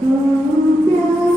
तेरे प्यार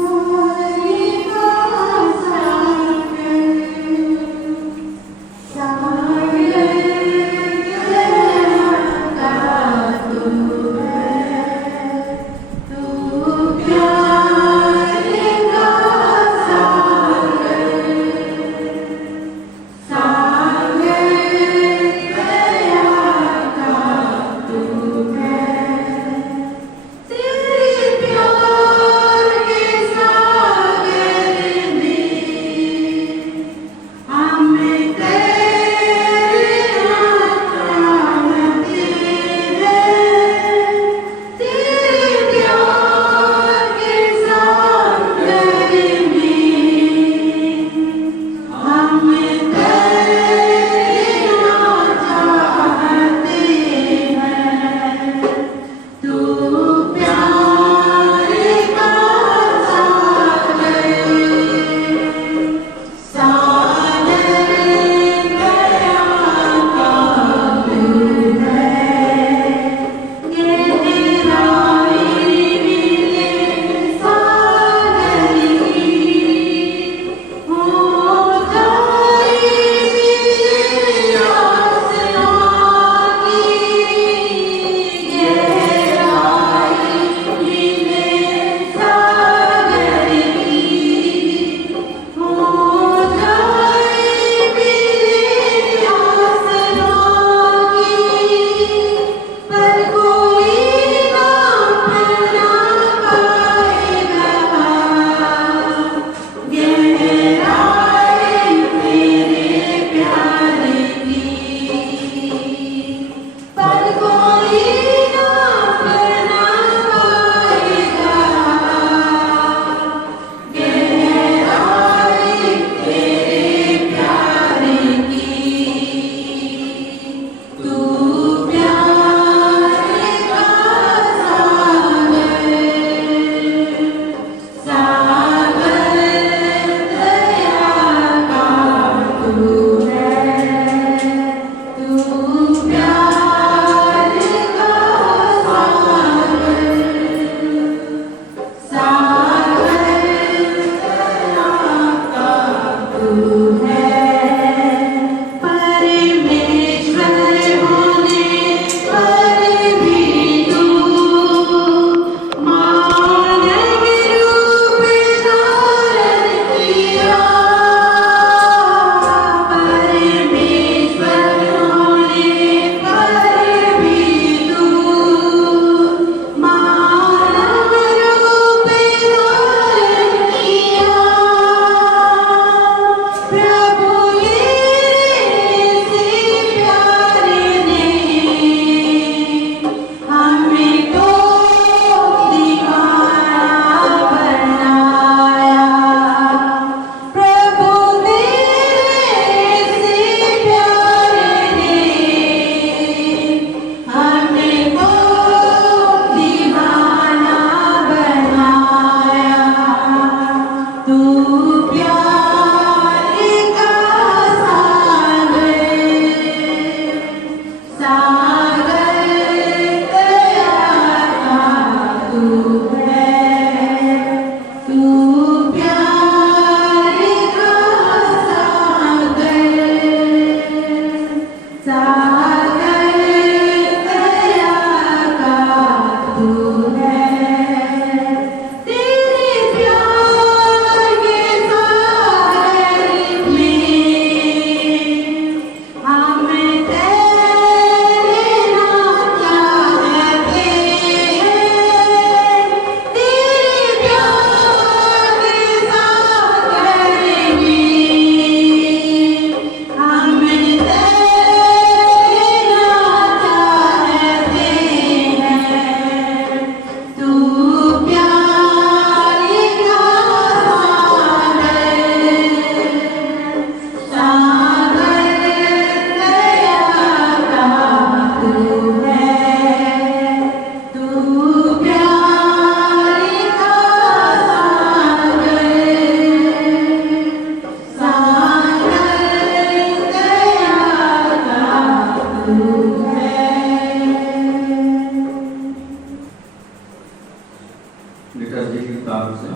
सजी किताब से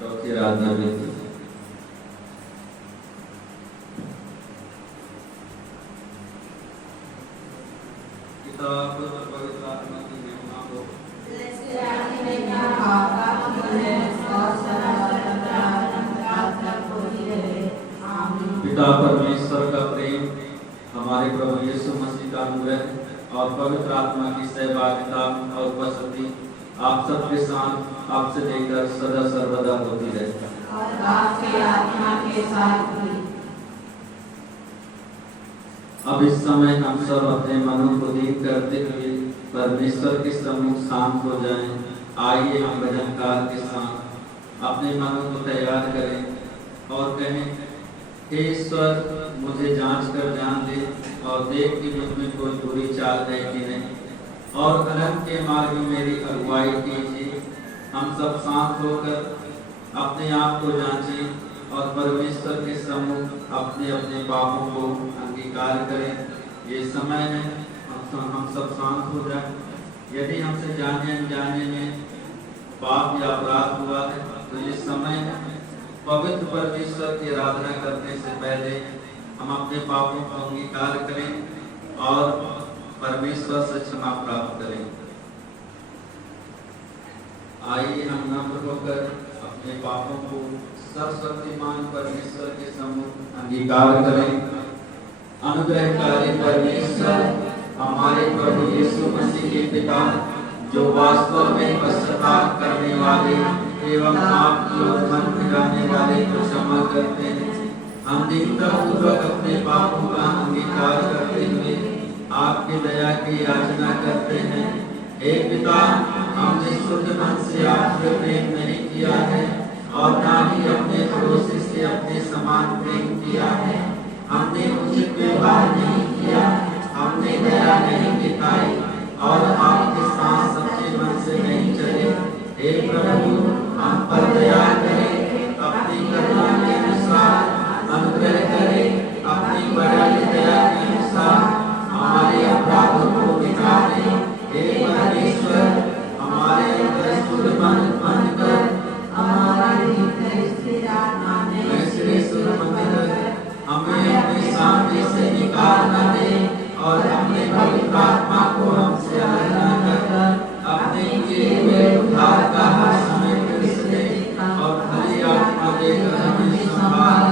चौथी आराधना विधि। किताब पवित्र आत्मा की महिमा हो। पिता परमेश्वर का प्रेम, हमारे प्रभु यीशु मसीह का अनुग्रह और पवित्र आत्मा की सहभागिता और उपस्थिति आप सबके साथ आपसे लेकर सदा सर्वदा होती रहे और आपके आत्मा के साथ भी। अब इस समय हम सब अपने मनों को दीन करते हुए परमेश्वर के सम्मुख शांत हो जाएं। आइए हम भजनकार के साथ अपने मनों को तैयार करें और कहें, हे ईश्वर, मुझे जांच कर जान दे और देख कि मुझ में कोई बुरी चाल है कि नहीं, और अनंत के मार्ग में मेरी अगुवाई कीजिए। हम सब शांत होकर अपने आप को जांचें और परमेश्वर के सम्मुख अपने अपने पापों को अंगीकार करें। ये समय है हम सब शांत हो जाएं। यदि हमसे जाने अनजाने में पाप या अपराध हुआ है तो ये समय है पवित्र परमेश्वर की आराधना करने से पहले हम अपने पापों को अंगीकार करें और परमेश्वर से क्षमा प्राप्त करें। आइए हम नम्र होकर अपने पापों को सर्वशक्तिमान परमेश्वर के सम्मुख अंगीकार करें। अनुग्रहकारी परमेश्वर, हमारे प्रभु यीशु मसीह के पिता, जो वास्तव में पश्चाताप करने वाले एवं आपकी ओर मन फिराने वाले को क्षमा करते हैं, हम दीनतापूर्वक अपने पापों का अंगीकार करते हुए आपकी दया की याचना करते हैं। हे पिता, हमने शुद्ध मन से आपसे प्रेम नहीं किया है और ना ही अपने पड़ोसी से अपने समान प्रेम किया है। हमने उचित व्यवहार नहीं किया, हमने दया नहीं दिखाई और आपके साथ सच्चे मन से नहीं चले। हे प्रभु, हम पर दया करें, अपनी करुणा के अनुसार अनुग्रह करें, अपनी बड़ी दया के अनुसार हमारे अपराधों को मिटा दें। हे परमेश्वर, हमारे अंदर शुद्ध मन उत्पन्न कर, हमारे भीतर स्थिर आत्मा में ऐसे शुद्ध मन कर, हमें अपने सामने से निकाल न दे और अपने पवित्र आत्मा को हमसे अलग न कर अपने किए हुए उद्धार का हर समय फिर से और भली आत्मा देकर हमें संभाल।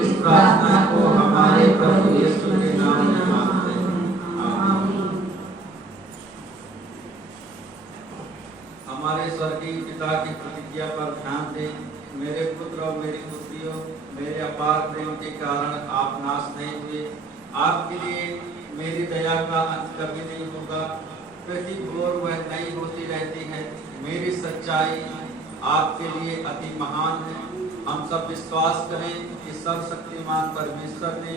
इस प्रार्थना को हमारे प्रभु यीशु के नाम में मांगते हैं, आमीन। हमारे स्वर्गीय पिता की प्रतिज्ञा पर ध्यान दें। मेरे पुत्र और मेरी पुत्रियों, मेरे अपार प्रेम के कारण आप नाश नहीं हुए। आपके लिए मेरी दया का अंत कभी नहीं होगा। प्रति भोर वह नई होती रहती है। मेरी सच्चाई आपके लिए अति महान है। हम सब विश्वास करें कि सर्वशक्तिमान परमेश्वर ने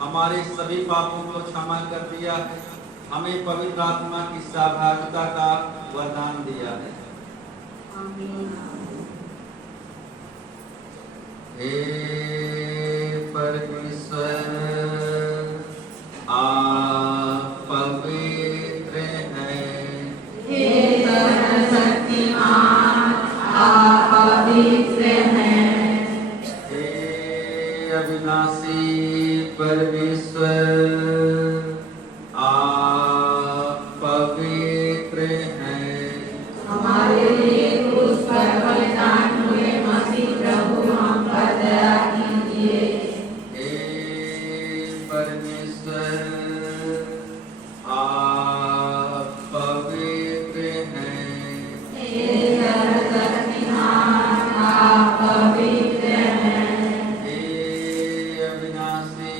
हमारे सभी पापों को क्षमा कर दिया है, हमें पवित्र आत्मा की सहभागिता का वरदान दिया है। हे परमेश्वर, आप पवित्र हैं। हे सर्वशक्तिमान, आप पवित्र हैं। हे अविनाशी परमेश्वर, आप पवित्र हैं। हमारे लिए क्रूस पर बलिदान हुए मसीह प्रभु, हम पर दया कीजिए। हे परमेश्वर, आप पवित्र हैं। हे सर्वशक्तिमान, आप पवित्र हैं। हे अविनाशी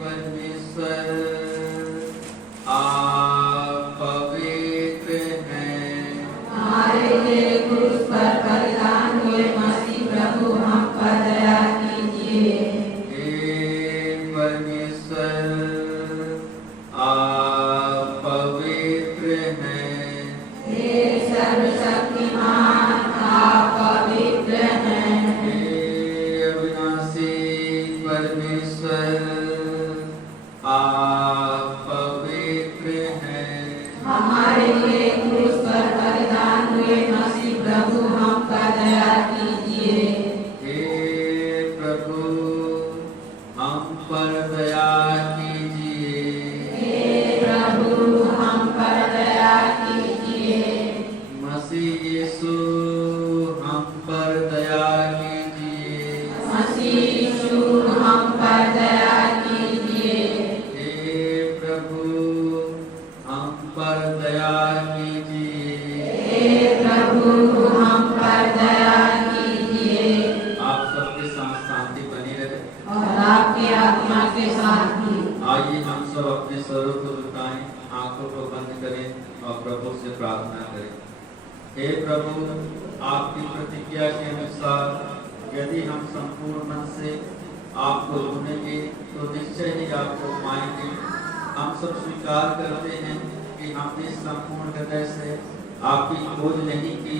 परमेश्वर, आप पवित्र हैं। हमारे लिए क्रूस पर बलिदान हुए मसीह प्रभु, हम पर दया कीजिए। हे परमेश्वर, आप पवित्र हैं। हे सर्वशक्तिमान, आप पवित्र हैं। हे अविनाशी परमेश्वर, आप पवित्र हैं। हमारे लिए क्रूस पर बलिदान हुए प्रभु हम पर दया कीजिए। हे प्रभु हम पर दया कीजिए। हे प्रभु हम पर दया कीजिए। मसीह यीशु हम पर दया कीजिए। मसीह यीशु हम पर दया कीजिए। हे प्रभु हम पर दया कीजिए। हे प्रभु हम पर दया कीजिए। आप सबके साथ शांति बनी रहे। और आपके आत्मा के साथ भी। आइए हम सब अपने स्वरों को झुकाएं, आंखों को बंद करें और प्रभु से प्रार्थना करें। हे प्रभु, आपकी प्रतिज्ञा के अनुसार यदि हम संपूर्ण मन से आपको ढूंढेंगे तो निश्चय ही आपको पाएंगे। हम सब स्वीकार करते हैं कि हमने संपूर्ण हृदय से आपकी खोज नहीं की।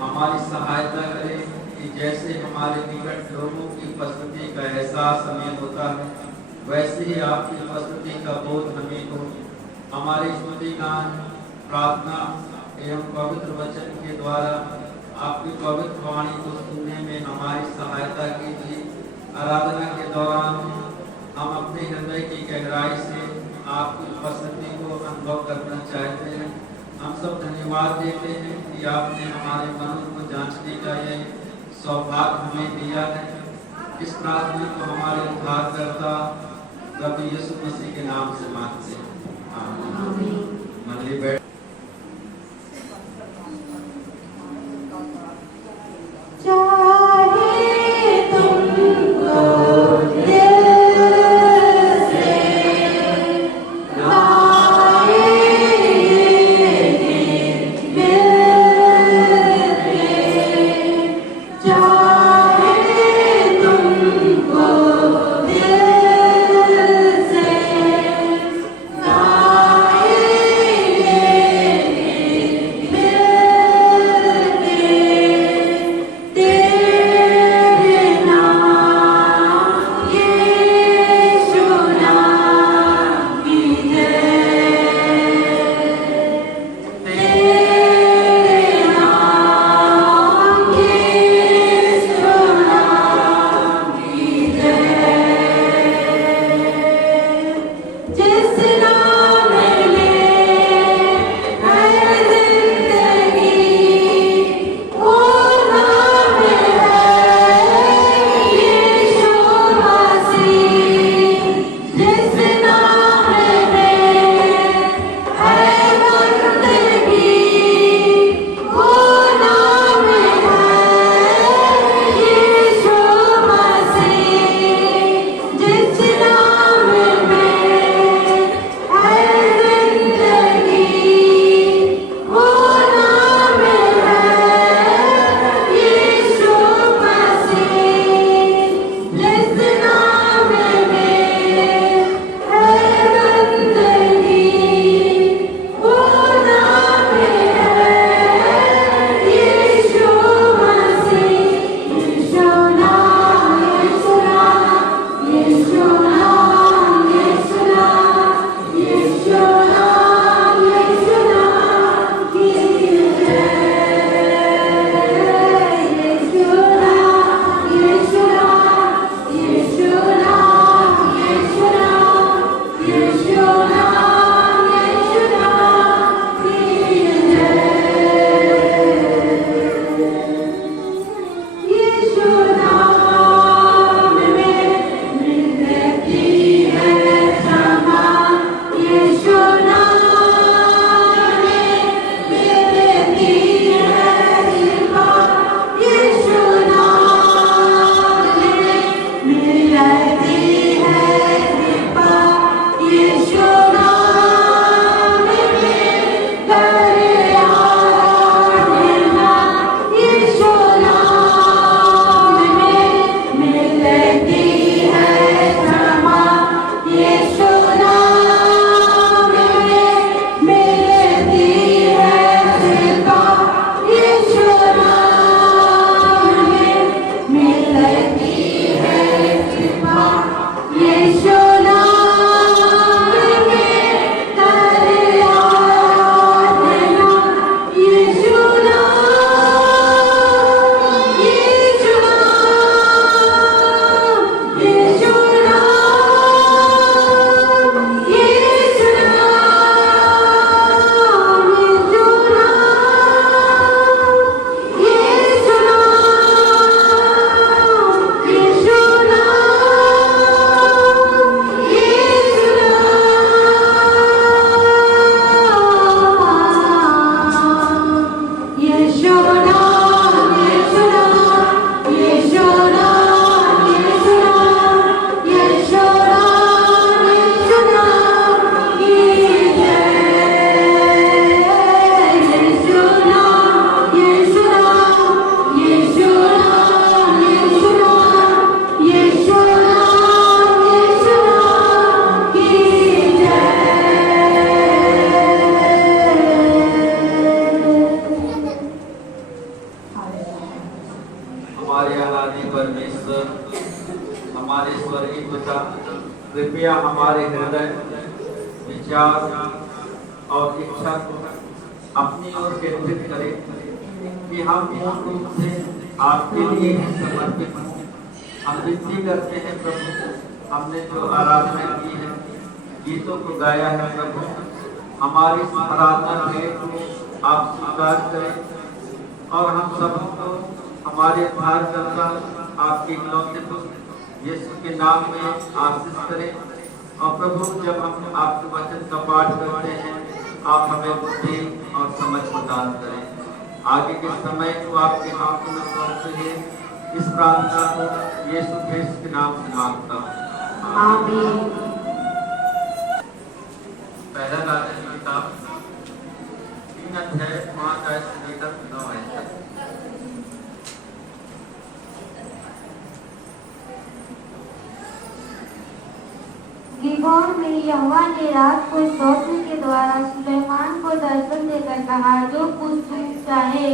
हमारी सहायता करें कि जैसे हमारे निकट लोगों की उपस्थिति का एहसास हमें होता है, वैसे ही आपकी उपस्थिति का बोध हमें हो। हमारी स्तुति गान, प्रार्थना एवं पवित्र वचन के द्वारा आपकी पवित्र वाणी को सुनने में हमारी सहायता कीजिए। आराधना के दौरान हम अपने हृदय की गहराई से आपकी उपस्थिति को अनुभव करना चाहते हैं। हम सब धन्यवाद देते हैं कि आपने हमारे मनों को जांचने का यह सौभाग्य हमें दिया है। इस प्रार्थना को हमारे उद्धारकर्ता प्रभु यीशु मसीह के नाम से मांगते हैं, आमीन। मंडली बैठ। चाहे तुमको दिल से लाए मिलके, चाहे तुमको दिल से लाए हमारे अनादि परमेश्वर, हमारे स्वर्गीय पिता, कृपया हमारे हृदय, विचार और इच्छा को अपनी ओर केंद्रित करें कि हम पूर्ण रूप से आपके लिए ही समर्पित हों। हम विनती करते हैं प्रभु, हमने जो आराधना की है, गीतों को गाया है प्रभु, हमारी आराधना भेंट को आप स्वीकार करें और हम सबको हमारे उद्धारकर्ता आपके इकलौते पुत्र यीशु के नाम में आशीष करें। और प्रभु, जब हम आपके वचन का पाठ करते हैं, आप हमें बुद्धि और समझ प्रदान करें। आगे के समय को आपके हाथों में सौंपते हैं। इस प्रार्थना को यीशु ख्रिस्त के नाम से मांगता हूं, आमीन। पहला राजा की किताब 3 अध्याय 5 आयत से लेकर 9 आयत तक। गिबोन में यहोवा ने रात को स्वप्न के द्वारा सुलेमान को दर्शन देकर कहा, जो कुछ तू चाहे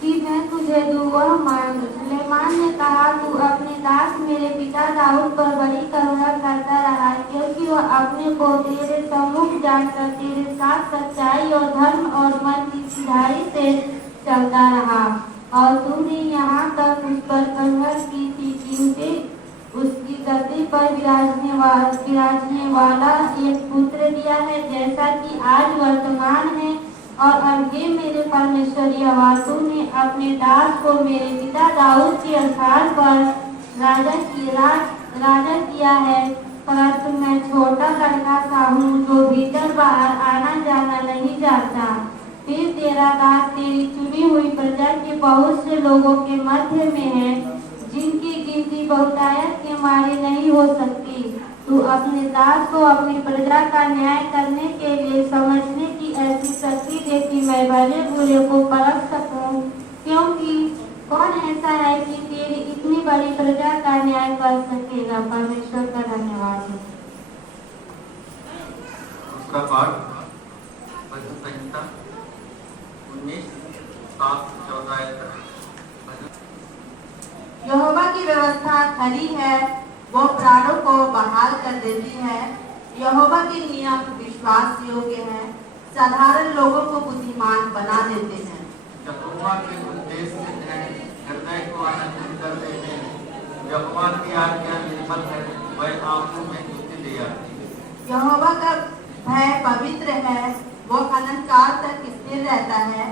कि मैं तुझे दूं वह मांग। सुलेमान ने कहा, तू अपने दास मेरे पिता दाऊद पर बड़ी करुणा करता रहा, क्योंकि वह अपने को तेरे सम्मुख जानकर तेरे साथ सच्चाई और धर्म और मन की सिधाई से चलता रहा। और तूने यहाँ तक उस पर करुणा की थी कि उसे उसकी गद्दी पर विराजने वाला एक पुत्र दिया है, जैसा कि आज वर्तमान है। और अब हे मेरे परमेश्वर यहोवा, तूने अपने दास को मेरे पिता दाऊद के स्थान पर राजा किया है, परंतु मैं छोटा लड़का सा हूँ, जो भीतर बाहर आना जाना नहीं जानता। फिर तेरा दास तेरी चुनी हुई प्रजा के बहुत से लोगों के मध्य में है, जिनकी गिनती बहुतायत के मारे नहीं हो सकती। तू अपने दास को अपनी प्रजा का न्याय करने के लिए समझने की ऐसी शक्ति दे कि मैं भले बुरे को परख सकूं, क्योंकि कौन ऐसा है कि तेरी इतनी बड़ी प्रजा का न्याय कर सकेगा। परमेश्वर का धन्यवाद। दूसरा पाठ भजन संहिता 19:7-14 यहोवा की व्यवस्था खरी है, वो प्राणों को बहाल कर देती है। यहोवा के नियम विश्वास योग्य है, साधारण लोगों को बुद्धिमान बना देते हैं। यहोवा के उद्देश्य है हृदय को आनंदित कर देते हैं। यहोवा की आज्ञा निर्मल है, वह आंखों में ज्योति ले आती है। यहोवा का भय पवित्र है, वो अनंत काल तक स्थिर रहता है।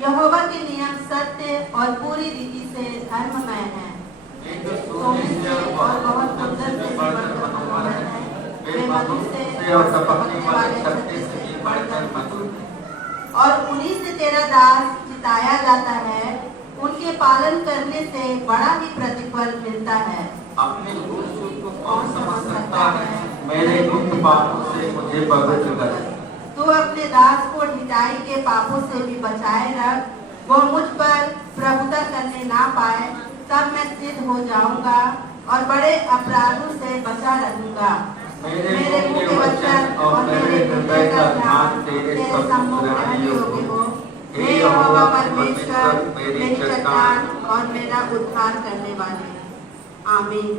यहोवा के नियम सत्य और पूरी रीति से धर्ममय है। सोने से और बहुत सुंदर से मनोहर है, वे मधु से और टपकने वाले शक्ति से भी बढ़कर मधुर है। और उन्हीं से तेरा दास जिताया जाता है, उनके पालन करने से बड़ा ही प्रतिफल मिलता है। अपने भूल को कौन समझ सकता है? मेरे गुप्त पापों से मुझे पवित्र कर। तू अपने दास को ढिठाई के पापों से भी बचाए रख, वो मुझ पर प्रभुता करने ना पाए, तब मैं सिद्ध हो जाऊंगा और बड़े अपराधों से बचा रहूंगा। मेरे मुंह के वचन और मेरे हृदय का ध्यान तेरे सम्मुख रहने योग्य हो। हे यहोवा परमेश्वर, मेरी चट्टान और मेरा उद्धार करने वाले। आमीन।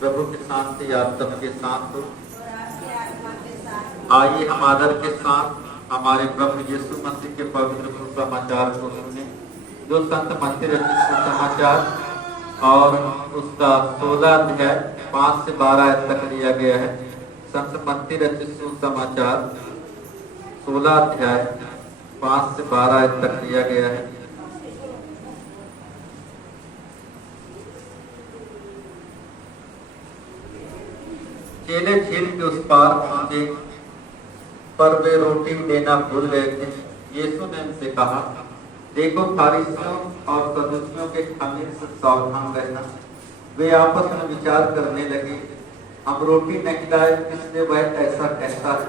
प्रभु की शांति आप सबके साथ हो। आइए हम आदर के साथ हमारे प्रभु यीशु मसीह के पवित्र सुसमाचार को सुने, जो संत मत्ती रचित सुसमाचार और उसका 16 अध्याय 5 से 12 तक लिया गया है। संत मत्ती रचित सुसमाचार 16 अध्याय 5 से 12 तक लिया गया है। चेले झील के उस पार पहुंचे, पर वे रोटी देना भूल गए थे। यीशु ने उनसे कहा, देखो, फरीसियों और सदूसियों के खमीर से सावधान रहना। वे आपस में विचार करने लगे, हम रोटी नहीं लाए, इसलिए वह ऐसा कहता है।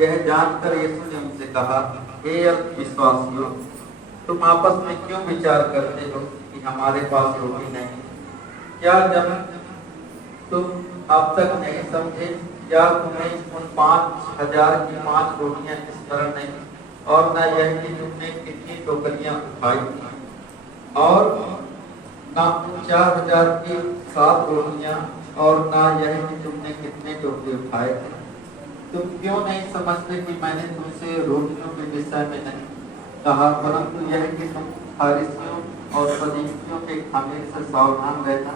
यह जानकर यीशु ने उनसे कहा, हे अविश्वासियों, तुम आपस में क्यों विचार करते हो कि हमारे पास रोटी नहीं? क्या जब तुम अब तक नहीं समझे? क्या तुम्हें उन 5000 की 5 रोटियां स्मरण नहीं और न यह कि तुमने कितनी टोकरियां उठाई थी, और न 4000 की 7 रोटियां, और न यह कि तुमने कितने टोकरे उठाए थे। तुम क्यों नहीं समझते कि मैंने तुमसे रोटियों के विषय में नहीं कहा, परंतु यह कि तुम फरीसियों और सदूकियों के खमीर से सावधान रहना।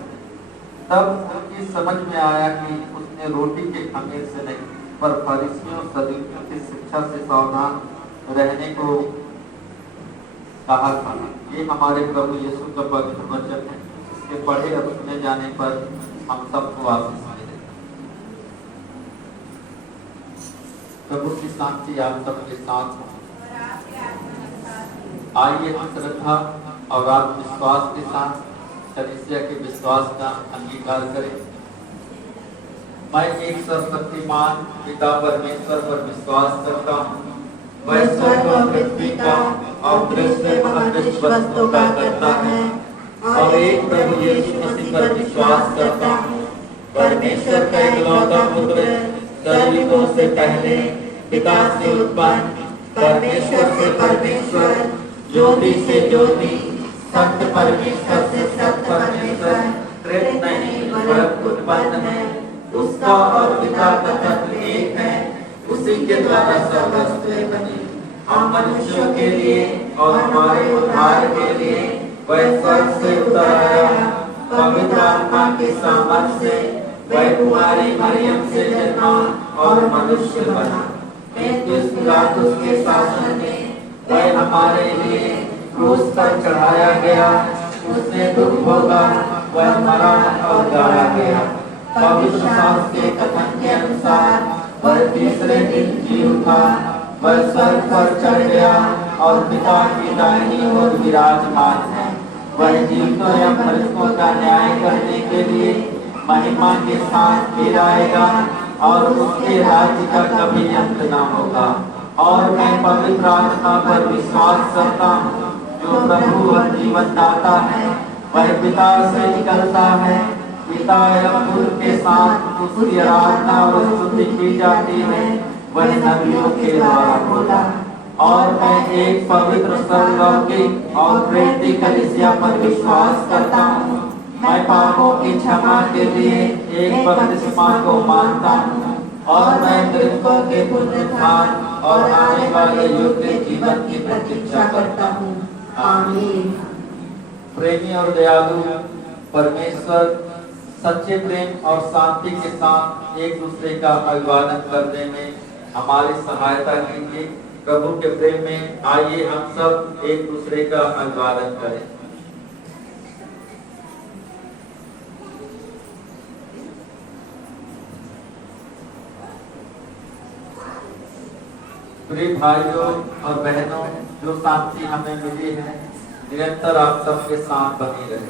तब उनकी समझ में आया कि उसने रोटी के खमीर से नहीं, पर फरीसियों सदूकियों की शिक्षा से सावधान रहने को कहा था। ये हमारे प्रभु यीशु का पवित्र वचन है। इसके पढ़े और सुने जाने पर हम सबको आशीष मिले। प्रभु की शांति आप सबके साथ हो। आइए हम श्रद्धा और आत्मविश्वास के साथ कलीसिया के विश्वास का अंगीकार करें। मैं एक सर्वशक्तिमान पिता परमेश्वर पर विश्वास करता हूँ। वह स्वर्ग और पृथ्वी का और दृश्य एवं अदृश्य वस्तुओं का करता है, और एक प्रभु यीशु मसीह पर विश्वास करता हूँ, परमेश्वर का इकलौता पुत्र, सर्वयुगों से पहले पिता से उत्पन्न, परमेश्वर से परमेश्वर, ज्योति से ज्योति, सत्य परमेश्वर से सत्य परमेश्वर, त्रित्व नहीं वरन उत्पन्न है। उसका और पिता का तत्व एक है। उसी के द्वारा सब वस्तुएं बनी। हम मनुष्यों के लिए और हमारे उद्धार के लिए वह स्वर्ग से उतर आया। पवित्र आत्मा के सामर्थ्य से वह कुंवारी मरियम से जन्मा और मनुष्य बना। पिलातुस के शासन में वह हमारे लिए क्रूस पर चढ़ाया गया। उसने दुख भोगा, वह मरा और गाड़ा गया। पवित्र शास्त्र के कथन के अनुसार वह तीसरे दिन जी उठा। वह स्वर्ग पर चढ़ गया और पिता की दाहिनी ओर विराजमान है। वह जीवितों या मृतकों का न्याय करने के लिए महिमा के साथ फिर आएगा, और उसके राज्य का कभी अंत न होगा। और मैं पवित्र आत्मा पर विश्वास करता हूँ, जो प्रभु और जीवन दाता है। वह पिता से निकलता है। पिता एवं पुत्र के साथ उसकी आराधना और स्तुति की जाती है। वह नबियों के द्वारा बोला। और मैं एक पवित्र सर्वलौकिक और प्रेरित कलीसिया पर विश्वास करता हूँ। मैं पापों की क्षमा के लिए एक बपतिस्मा को मानता हूँ, और मैं मृतकों के पुनरुत्थान और आने वाले युग के जीवन की प्रतीक्षा करता हूँ। आमीन। प्रेमी और दयालु परमेश्वर सच्चे प्रेम और शांति के साथ एक दूसरे का अभिवादन करने में हमारी सहायता कीजिए। प्रभु के प्रेम में आइए हम सब एक दूसरे का अभिवादन करें। प्रिय भाइयों और बहनों, जो शांति हमें मिली है निरंतर आप सबके साथ बनी रहे।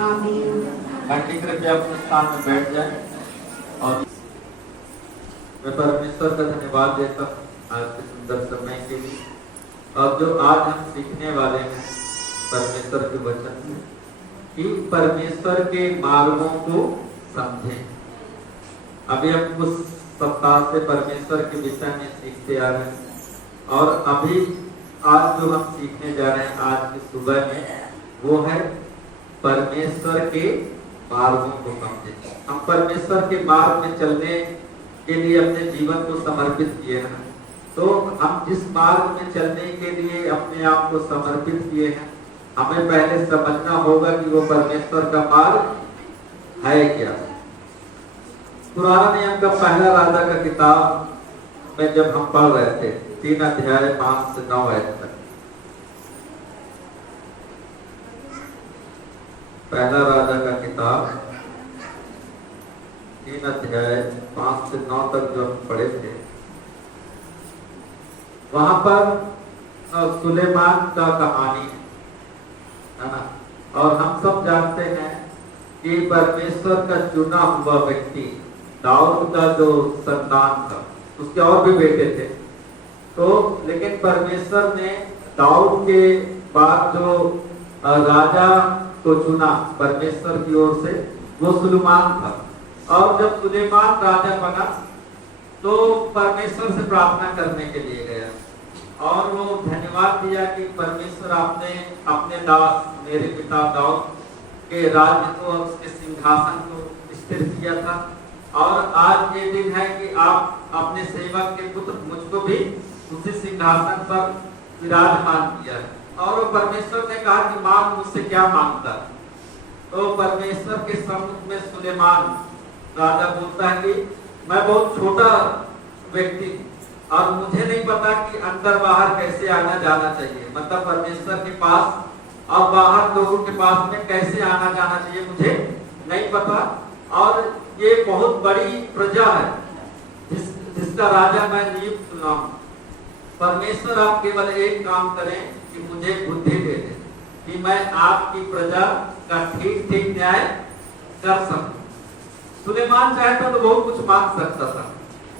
आमीन। घंटी कृपया अपने स्थान में बैठ जाए। और मैं परमेश्वर का धन्यवाद देता हूँ आज के सुंदर समय के लिए। और जो आज हम सीखने वाले हैं परमेश्वर के वचन से, कि परमेश्वर के मार्गों को समझें। अभी हम कुछ सप्ताह से परमेश्वर के विषय में सीखते आ रहे हैं, और अभी आज जो हम सीखने जा रहे हैं आज की सुबह में, वो है परमेश्वर के मार्गों को समझें। हम परमेश्वर के मार्ग में चलने के लिए अपने जीवन को समर्पित किए हैं। तो हम जिस मार्ग में चलने के लिए अपने आप को समर्पित किए हैं, हमें पहले समझना होगा कि वो परमेश्वर का मार्ग है क्या। पुराना नियम का पहला राजा का किताब में जब हम पढ़ रहे थे 3 अध्याय 5 से 9 आयत तक, पहला राजा का किताब 3 अध्याय 5 से 9 तक जो हम पढ़े थे, वहां पर सुलेमान का कहानी है ना। और हम सब जानते हैं कि परमेश्वर का चुना हुआ व्यक्ति दाऊद का जो संतान था, उसके और भी बेटे थे। तो लेकिन परमेश्वर ने दाऊद के बाद जो राजा को चुना परमेश्वर की ओर से, वो सुलेमान था। और जब सुलेमान राजा बना तो परमेश्वर से प्रार्थना करने के लिए गया, और वो धन्यवाद दिया कि परमेश्वर आपने अपने दास मेरे पिता दाऊद के राज्य को और उसके सिंहासन को स्थिर किया था, और आज ये दिन है कि आप अपने सेवक के पुत्र मुझको भी उसी सिंहासन पर विराजमान किया है। और वो परमेश्वर ने कहा कि मांग मुझसे क्या मांगता। तो परमेश्वर के सम्मुख में सुलेमान राजा बोलता है कि मैं बहुत छोटा व्यक्ति और मुझे नहीं पता कि अंदर बाहर कैसे आना जाना चाहिए, मतलब परमेश्वर के पास और बाहर लोगों के पास में कैसे आना जाना चाहिए मुझे नहीं पता, और ये बहुत बड़ी प्रजा है जिसका राजा मैं नियुक्त चुना हूं। परमेश्वर आप केवल एक काम करें कि मुझे बुद्धि दे दें कि मैं आपकी प्रजा का ठीक ठीक न्याय कर सकूं। सुलेमान चाहता तो बहुत कुछ मांग सकता था,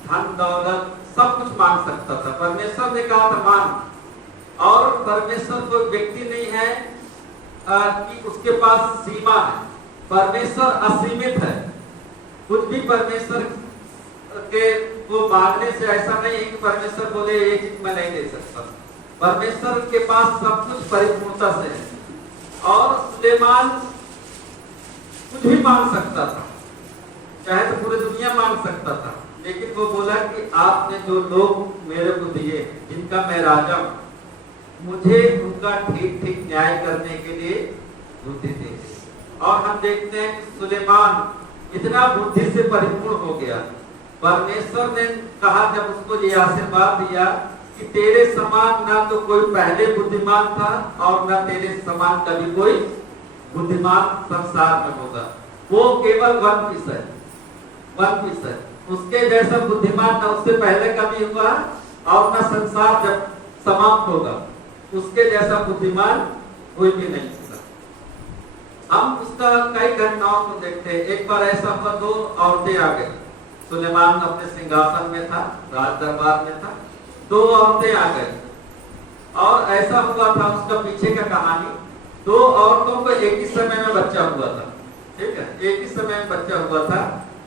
धन दौलत सब कुछ मांग सकता था। परमेश्वर ने कहा था मांग, और परमेश्वर कोई व्यक्ति नहीं है कि उसके पास सीमा है। परमेश्वर असीमित है, कुछ भी परमेश्वर के वो मांगने से ऐसा नहीं है कि परमेश्वर बोले ये चीज मैं नहीं दे सकता। परमेश्वर के पास सब कुछ परिपूर्णता से है, और सुलेमान कुछ भी मांग सकता था, चाहे तो पूरी दुनिया मांग सकता था, लेकिन वो बोला कि आपने जो लोग मेरे को दिए जिनका मैं राजा हूं, मुझे उनका ठीक ठीक न्याय करने के लिए बुद्धि दे। और हम देखते हैं कि सुलेमान इतना बुद्धि से परिपूर्ण हो गया। परमेश्वर ने कहा जब उसको ये आशीर्वाद दिया कि तेरे समान ना तो कोई पहले बुद्धिमान था और ना तेरे समान कभी कोई बुद्धिमान संसार में होगा, वो केवल वन पीस है, उसके जैसा बुद्धिमान ना उससे पहले कभी हुआ और ना संसार जब समाप्त होगा उसके जैसा बुद्धिमान कोई भी नहीं होगा। हम उसका कई घटनाओं को देखते हैं। एक बार ऐसा हुआ, दो औरतें आ गई, सुलेमान अपने सिंहासन में था, राज दरबार में था, दो औरतें आ गई, और ऐसा हुआ था उसका पीछे का कहानी, दो औरतों को एक ही समय में बच्चा हुआ था, ठीक है, एक ही समय में बच्चा हुआ था।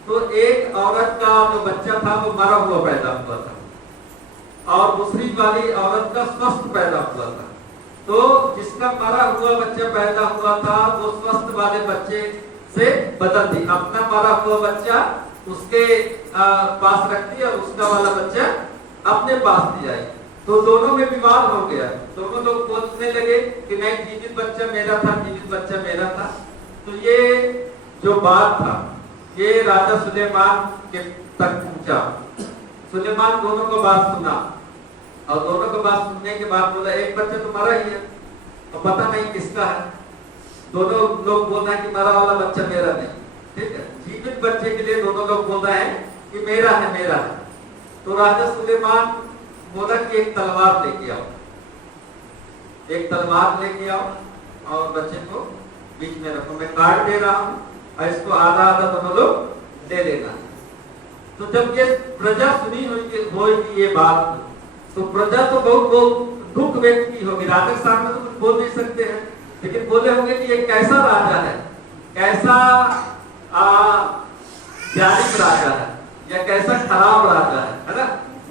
तो एक औरत का जो बच्चा था वो मरा हुआ पैदा हुआ था, और दूसरी वाली औरत का स्वस्थ पैदा हुआ था। तो जिसका मरा हुआ बच्चा पैदा हुआ था वो स्वस्थ वाले बच्चे से बदल दी, अपना मरा हुआ बच्चा उसके पास रखती और उसका वाला बच्चा अपने पास ले जाए। तो दोनों में विवाद हो गया, दोनों लोग बोलने लगे कि नहीं जीवित बच्चा मेरा था, जीवित बच्चा मेरा था। तो ये जो बात था ये राजा सुलेमान के तक पहुंचा। सुलेमान दोनों को बात सुना, और दोनों को बात सुनने के बाद बोला एक बच्चा तो मरा ही है और पता नहीं किसका है। दोनों लोग बोल रहे हैं कि मरा वाला बच्चा मेरा नहीं, ठीक है, जीवित बच्चे के लिए दोनों लोग बोल रहे हैं कि मेरा है मेरा है। तो राजा सुलेमान बोला कि एक तलवार लेके आओ, एक तलवार लेके आओ और बच्चे को बीच में रखो, मैं काट दे रहा हूं और इसको आधा आधा दोनों लोग ले लेना। तो जब ये प्रजा सुनी होगी ये बात, तो प्रजा तो बहुत दुख व्यक्त की होगी। राजा के सामने तो कुछ बोल नहीं सकते हैं, लेकिन बोले होंगे कि ये कैसा राजा है, कैसा जालिम राजा है, या कैसा खराब राजा है ना,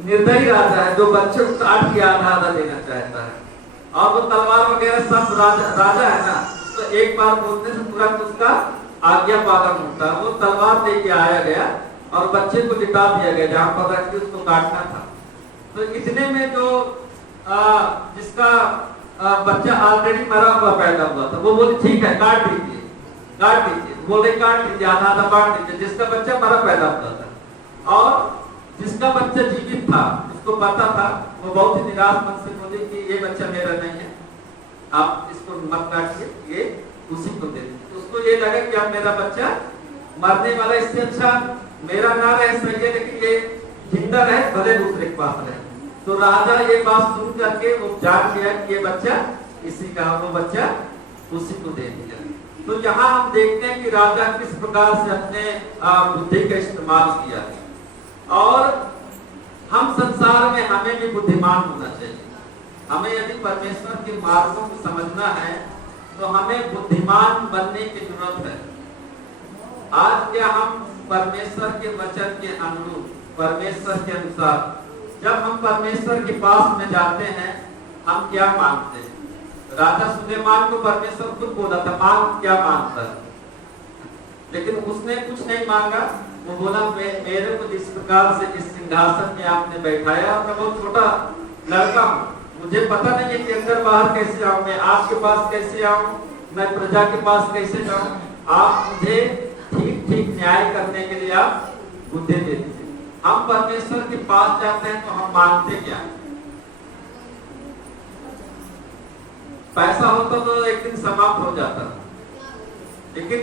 निर्दयी राजा है जो बच्चे को काट के आधा आधा देना चाहता है। और वो तलवार वगैरह सब राजा है ना, तो एक बार बोलने से तुरंत उसका आज्ञा पालन होता है। वो तलवार लेके आया गया और बच्चे को लिटा दिया गया जहां पर रख के उसको काटना था। तो इतने में जो जिसका बच्चा ऑलरेडी मरा हुआ पैदा हुआ था वो बोले ठीक है काट दीजिए, काट दीजिए, बोले काट दीजिए, आधा आधा बांट दीजिए। जिसका बच्चा मरा पैदा हुआ था और जिसका बच्चा जीवित था उसको पता था, वो बहुत ही निराश मन से बोले कि ये बच्चा मेरा नहीं है, आप इसको मत काटिए, ये उसी को दे दीजिए। उसको ये लगा कि अब मेरा बच्चा मरने वाला, इससे अच्छा मेरा ना रहे सही है, लेकिन ये जिंदा रहे भले दूसरे के पास रहे। तो राजा ये बात सुन करके वो जान गया कि ये बच्चा इसी का, वो बच्चा उसी को दे दिया। तो यहाँ हम देखते हैं कि राजा किस प्रकार से अपने बुद्धि का इस्तेमाल किया। और हम संसार में हमें भी बुद्धिमान होना चाहिए। हमें यदि परमेश्वर के मार्गों को समझना है तो हमें बुद्धिमान बनने की जरूरत है। आज क्या हम परमेश्वर के वचन के अनुरूप, परमेश्वर के अनुसार जब हम परमेश्वर के पास में जाते हैं हम क्या मांगते हैं? राजा सुलेमान को परमेश्वर खुद बोला था मांग क्या मांगता है, लेकिन उसने कुछ नहीं मांगा। वो बोला मेरे को जिस प्रकार से इस सिंहासन में आपने बैठाया, मैं बहुत छोटा लड़का हूँ, मुझे पता नहीं है कि अंदर बाहर कैसे आऊं, मैं आपके पास कैसे आऊं, मैं प्रजा के पास कैसे जाऊं। आप मुझे ठीक ठीक न्याय करने के लिए आप बुद्धि दे दीजिए। हम परमेश्वर के पास जाते हैं तो हम मांगते क्या? पैसा होता तो एक दिन समाप्त हो जाता, लेकिन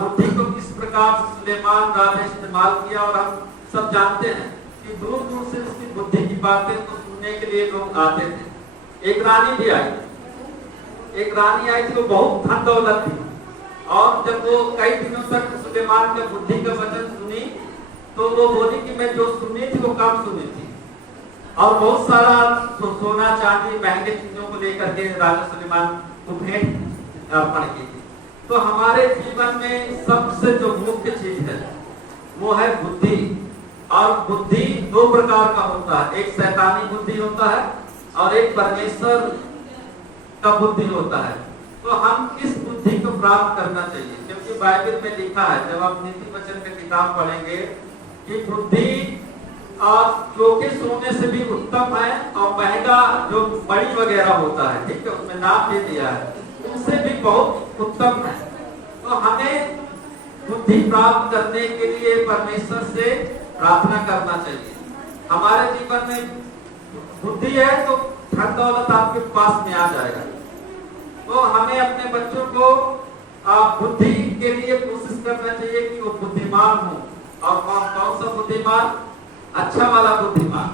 बुद्धि को किस प्रकार सुलेमान राजा इस्तेमाल किया, और हम सब जानते हैं कि दूर दूर से उसकी बुद्धि की बातें तो सुनने के लिए लोग आते थे। एक रानी भी आई, एक रानी आई थी, वो बहुत धन दौलत थी, और जब वो कई दिनों तक सुलेमान के बुद्धि का वचन सुनी तो वो बोली कि मैं जो सुनी थी वो कम सुनी थी, और बहुत सारा सोना चांदी महंगे चीजों को लेकर के राजा सुलेमान को भेंट अर्पण की थी। तो हमारे जीवन में सबसे जो मुख्य चीज है वो है बुद्धि, और बुद्धि दो प्रकार का होता है, एक शैतानी बुद्धि होता है और एक परमेश्वर का बुद्धि होता है। तो हम किस बुद्धि को प्राप्त करना चाहिए? क्योंकि बाइबल में लिखा है, जब आप नीति वचन की किताब पढ़ेंगे कि बुद्धि चोखे सोने से भी उत्तम है, और महंगा जो बड़ी वगैरह होता है, ठीक है, उसमें नाम दे दिया है, उनसे भी बहुत उत्तम है। तो हमें बुद्धि प्राप्त करने के लिए परमेश्वर से प्रार्थना करना चाहिए। हमारे जीवन में बुद्धि है तो धन दौलत आपके पास में आ जाएगा। तो हमें अपने बच्चों को बुद्धि के लिए कोशिश करना चाहिए कि वो बुद्धिमान हो, और कौन सा बुद्धिमान? अच्छा वाला बुद्धिमान,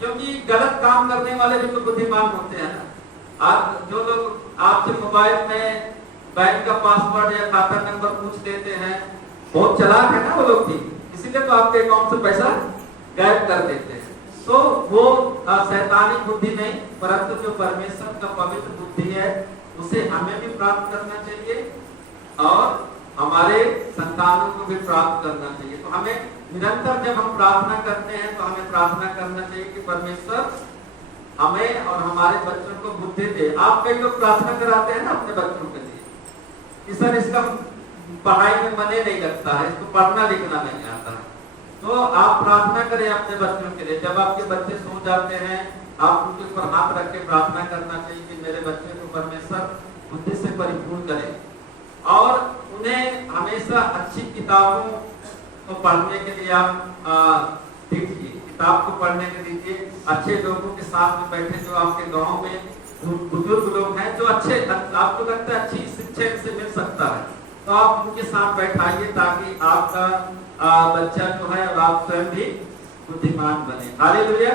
क्योंकि गलत काम करने वाले भी तो बुद्धिमान होते हैं ना। आप जो लोग आपसे मोबाइल में बैंक का पासवर्ड या खाता नंबर पूछ लेते हैं, बहुत चालाक है ना वो लोग भी, इसीलिए तो आपके अकाउंट से पैसा गायब कर देते हैं। तो वो शैतानी बुद्धि नहीं, परंतु जो परमेश्वर का पवित्र बुद्धि है उसे हमें भी प्राप्त करना चाहिए और हमारे संतानों को भी प्राप्त करना चाहिए। तो हमें निरंतर जब हम प्रार्थना करते हैं तो हमें प्रार्थना करना चाहिए कि परमेश्वर हमें और हमारे बच्चों को बुद्धि दे। आप कई लोग प्रार्थना कराते हैं ना अपने बच्चों के लिए कि सर इसका पढ़ाई में मन नहीं लगता है, इसको पढ़ना लिखना नहीं आता है, तो आप प्रार्थना करें अपने बच्चों के लिए। जब आपके बच्चे सो जाते हैं आप उनके ऊपर हाथ रख के प्रार्थना करना चाहिए कि मेरे बच्चे को परमेश्वर बुद्धि से परिपूर्ण करे, और उन्हें हमेशा अच्छी किताबों को पढ़ने के लिए आप दीजिए, किताब को पढ़ने के दीजिए। अच्छे लोगों के साथ में बैठे, जो आपके गांव में बुजुर्ग लोग हैं जो अच्छे, आपको लगता है अच्छी शिक्षा इनसे मिल सकता है, तो आप उनके साथ बैठाइए ताकि आपका बच्चा जो है और आप स्वयं भी बुद्धिमान बने। हालेलुया।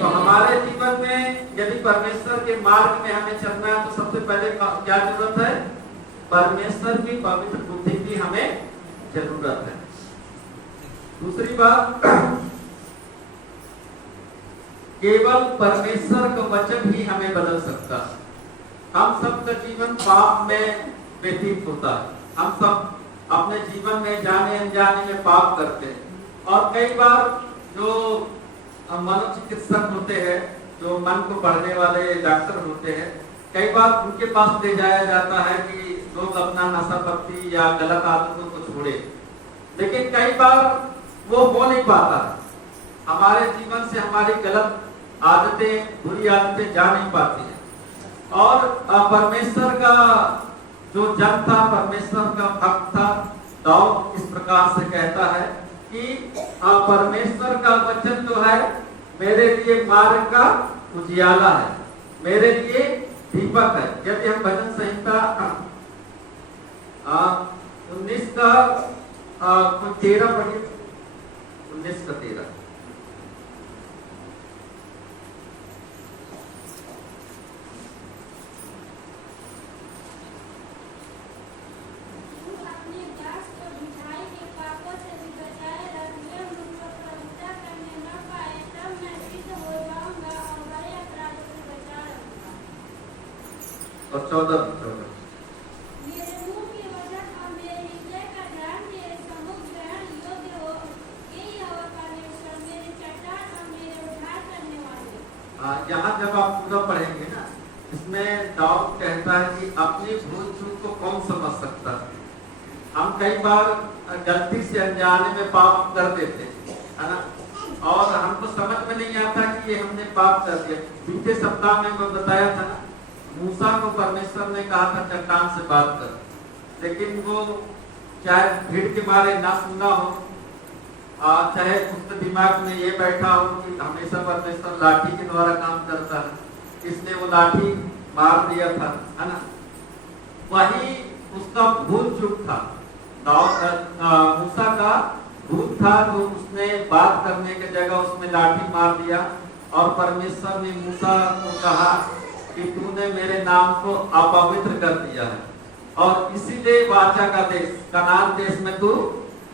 तो हमारे जीवन में यदि परमेश्वर के मार्ग में हमें चलना है तो सबसे पहले क्या जरूरत है? परमेश्वर की पवित्र बुद्धि की हमें जरूरत है। दूसरी बात, केवल परमेश्वर का वचन ही हमें बदल सकता है। हम सबका जीवन पाप में व्यतीत होता है, हम सब अपने जीवन में जाने अनजाने में पाप करते हैं, और कई बार जो मनोचिकित्सक होते हैं, जो मन को पढ़ने वाले डॉक्टर होते हैं, कई बार उनके पास ले जाया जाता है कि लोग अपना नशा पत्ती या गलत आदतों को छोड़े, लेकिन कई बार वो हो नहीं पाता। हमारे जीवन से हमारी गलत आदतें, बुरी आदतें जा नहीं पाती हैं, और परमेश्वर का जो जन था, परमेश्वर का भक्त था, दाऊद इस प्रकार से कहता है कि परमेश्वर का वचन जो है मेरे लिए मार्ग का उजियाला है, मेरे लिए दीपक है। यदि हम भजन संहिता 19 का 13 पढ़िए, 19 का 13। और 14 मेरे मुंह के वचन और मेरे हृदय का ध्यान तेरे सम्मुख ग्रहण योग्य हो। हे यहोवा परमेश्वर, मेरे चट्टान और मेरे उद्धार करने यहाँ जब आप पूरा पढ़ेंगे ना, इसमें दाऊद कहता है कि अपनी भूल चूक को कौन समझ सकता है। हम कई बार गलती से अनजाने में पाप कर देते है ना, और हमको समझ में नहीं आता कि ये हमने पाप कर दिया। बीते सप्ताह में मैं बताया था ना, मूसा को परमेश्वर ने कहा था चट्टान से बात कर, लेकिन वो चाहे भीड़ के मारे ना सुना हो, चाहे उसके दिमाग में ये बैठा हो कि हमेशा परमेश्वर लाठी के द्वारा काम करता है, इसने वो लाठी मार दिया था, है ना। वही उसका भूल चूक था, मूसा का भूल था, तो उसने बात करने की जगह उसने लाठी मार दिया। और परमेश्वर ने मूसा को कहा कि तूने मेरे नाम को अपवित्र कर दिया है, और इसीलिए वाचा का देश कनान देश में तू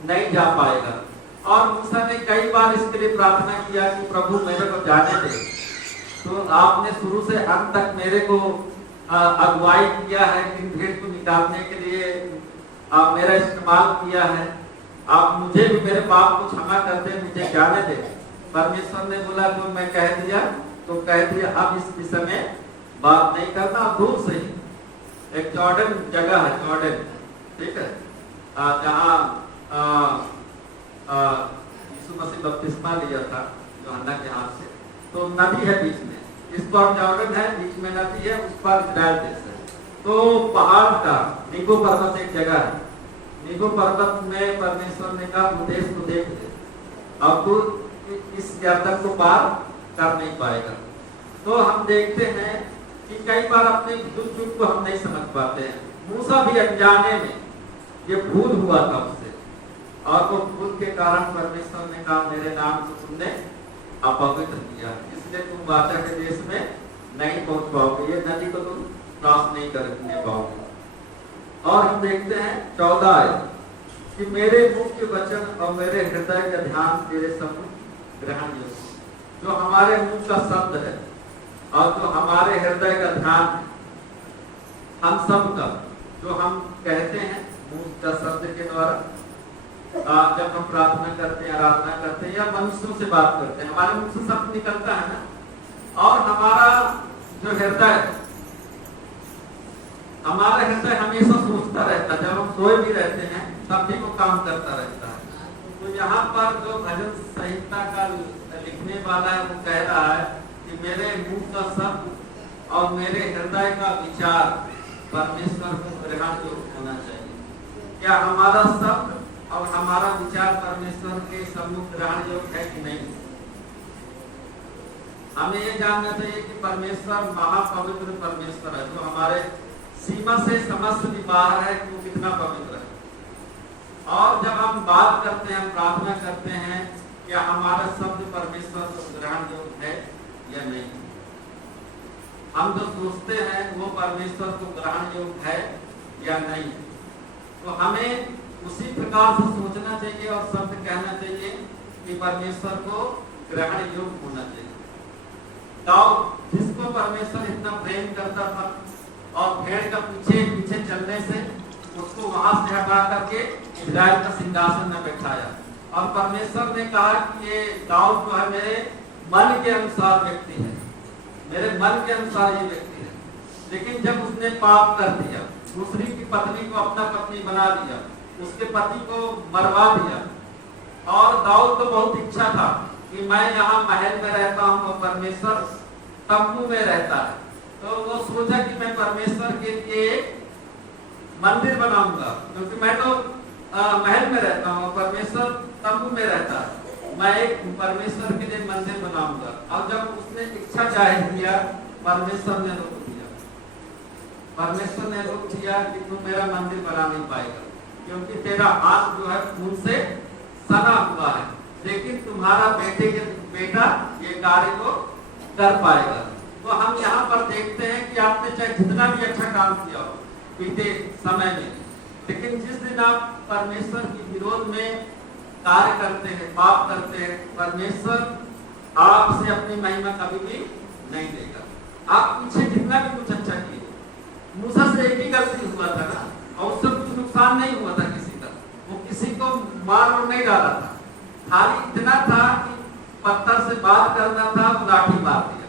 नहीं जा पाएगा। और मूसा ने कई बार इसके लिए प्रार्थना किया कि प्रभु मेरे को जाने दे। तो आपने शुरू से अंत तक मेरे को अगुवाई किया है, इन भीड़ को निकालने के लिए आप मेरा इस्तेमाल किया है, आप मुझे भी मेरे पाप को क्षमा कर दे, मुझे जाने दे। परमेश्वर ने बोला तो मैं कह दिया, तो कह दिया अब इस विषय में बात नहीं करना, दूर से ही। एक जॉर्डन जगह है, जॉर्डन, ठीक है, जहाँ यीशु मसीह बपतिस्मा लिया था यूहन्ना के हाथ से, तो नदी है बीच में, इस पर जॉर्डन है, बीच में नदी है, उस पर इजराइल देश है। तो पहाड़ का नीगो पर्वत एक जगह है, नीगो पर्वत में परमेश्वर ने कहा तू देश को देख ले, अब तू इस यरदन को पार कर नहीं पाएगा। तो हम देखते हैं कि कई बार अपने भूल चूक को हम नहीं समझ पाते हैं। मूसा भी अनजाने में ये भूल हुआ था उससे, और वो भूल के कारण परमेश्वर ने कहा मेरे नाम को तुमने अपवित्र किया, इसलिए तुम वाचा के देश में नहीं पहुंच पाओगे, ये नदी को तुम क्रॉस नहीं करने पाओगे। और हम देखते हैं 14 आयत कि मेरे मुख के वचन और मेरे हृदय का ध्यान तेरे सम्मुख ग्रहण योग्य। जो हमारे मुंह का शब्द है और जो हमारे हृदय का ध्यान है, हम सब का जो हम कहते हैं मुंह का शब्द के द्वारा, जब हम प्रार्थना करते हैं, आराधना करते हैं या मनुष्यों से बात करते हैं, हमारे मुंह से शब्द निकलता है ना। और हमारा जो हृदय, हमारा हृदय हमेशा सोचता रहता है, जब हम सोए भी रहते हैं तब भी वो काम करता रहता है। तो यहाँ पर जो भजन संहिता का लिखने वाला है वो कह रहा है कि मेरे मुंह का शब्द और मेरे हृदय का विचार परमेश्वर को ग्रहण योग्य होना चाहिए। क्या हमारा शब्द और हमारा विचार परमेश्वर के सम्मुख ग्रहण योग्य है कि नहीं? हमें ये जानना चाहिए कि परमेश्वर महापवित्र परमेश्वर है, जो हमारे सीमा से समस्त भी बाहर है कि वो कितना पवित्र है। और जब हम बात करते हैं, हम प्रार्थना करते हैं, क्या हमारा शब्द परमेश्वर को ग्रहण योग्य है या नहीं? हम जो सोचते हैं वो परमेश्वर को ग्रहण योग्य है या नहीं? तो हमें उसी प्रकार से सोचना चाहिए और शब्द कहना चाहिए कि परमेश्वर को ग्रहण योग्य होना चाहिए। दाऊद, जिसको परमेश्वर इतना प्रेम करता था और भेड़ का पीछे पीछे चलने से उसको वहां से हटा करके इजराइल का सिंहासन में बैठाया, और परमेश्वर ने कहा कि ये दाऊद जो है मेरे मन के अनुसार व्यक्ति है, मेरे मन के अनुसार ये व्यक्ति है। लेकिन जब उसने पाप कर दिया, दूसरी की पत्नी को अपना पत्नी बना दिया, उसके पति को मरवा दिया, और दाऊद को बहुत इच्छा था कि मैं यहाँ महल में रहता हूँ और परमेश्वर तंबू में रहता है, तो वो सोचा कि मैं परमेश्वर के लिए एक मंदिर बनाऊंगा, क्योंकि मैं तो महल में रहता हूँ, परमेश्वर तंबू में रहता है, मैं एक परमेश्वर के लिए मंदिर बनाऊंगा। और जब उसने इच्छा जाहिर किया, परमेश्वर ने रोक दिया, परमेश्वर ने रोक दिया कि तू मेरा मंदिर बना नहीं पाएगा, क्योंकि तेरा हाथ जो है खून से सना हुआ है, लेकिन तुम्हारा बेटा ये कार्य को कर पाएगा। तो हम यहाँ पर देखते हैं कि आपने चाहे जितना भी अच्छा काम किया हो बीते समय में, लेकिन जिस दिन आप परमेश्वर के विरोध में कार्य करते हैं, पाप करते हैं, परमेश्वर आपसे अपनी महिमा कभी भी नहीं देगा। आप पीछे जितना भी कुछ अच्छा किए, मूसा से एक ही गलती हुआ था ना, और उससे कुछ नुकसान नहीं हुआ था किसी का, वो किसी को मार और नहीं डाला था, खाली इतना था कि पत्थर से बात करना था, वो लाठी मार दिया।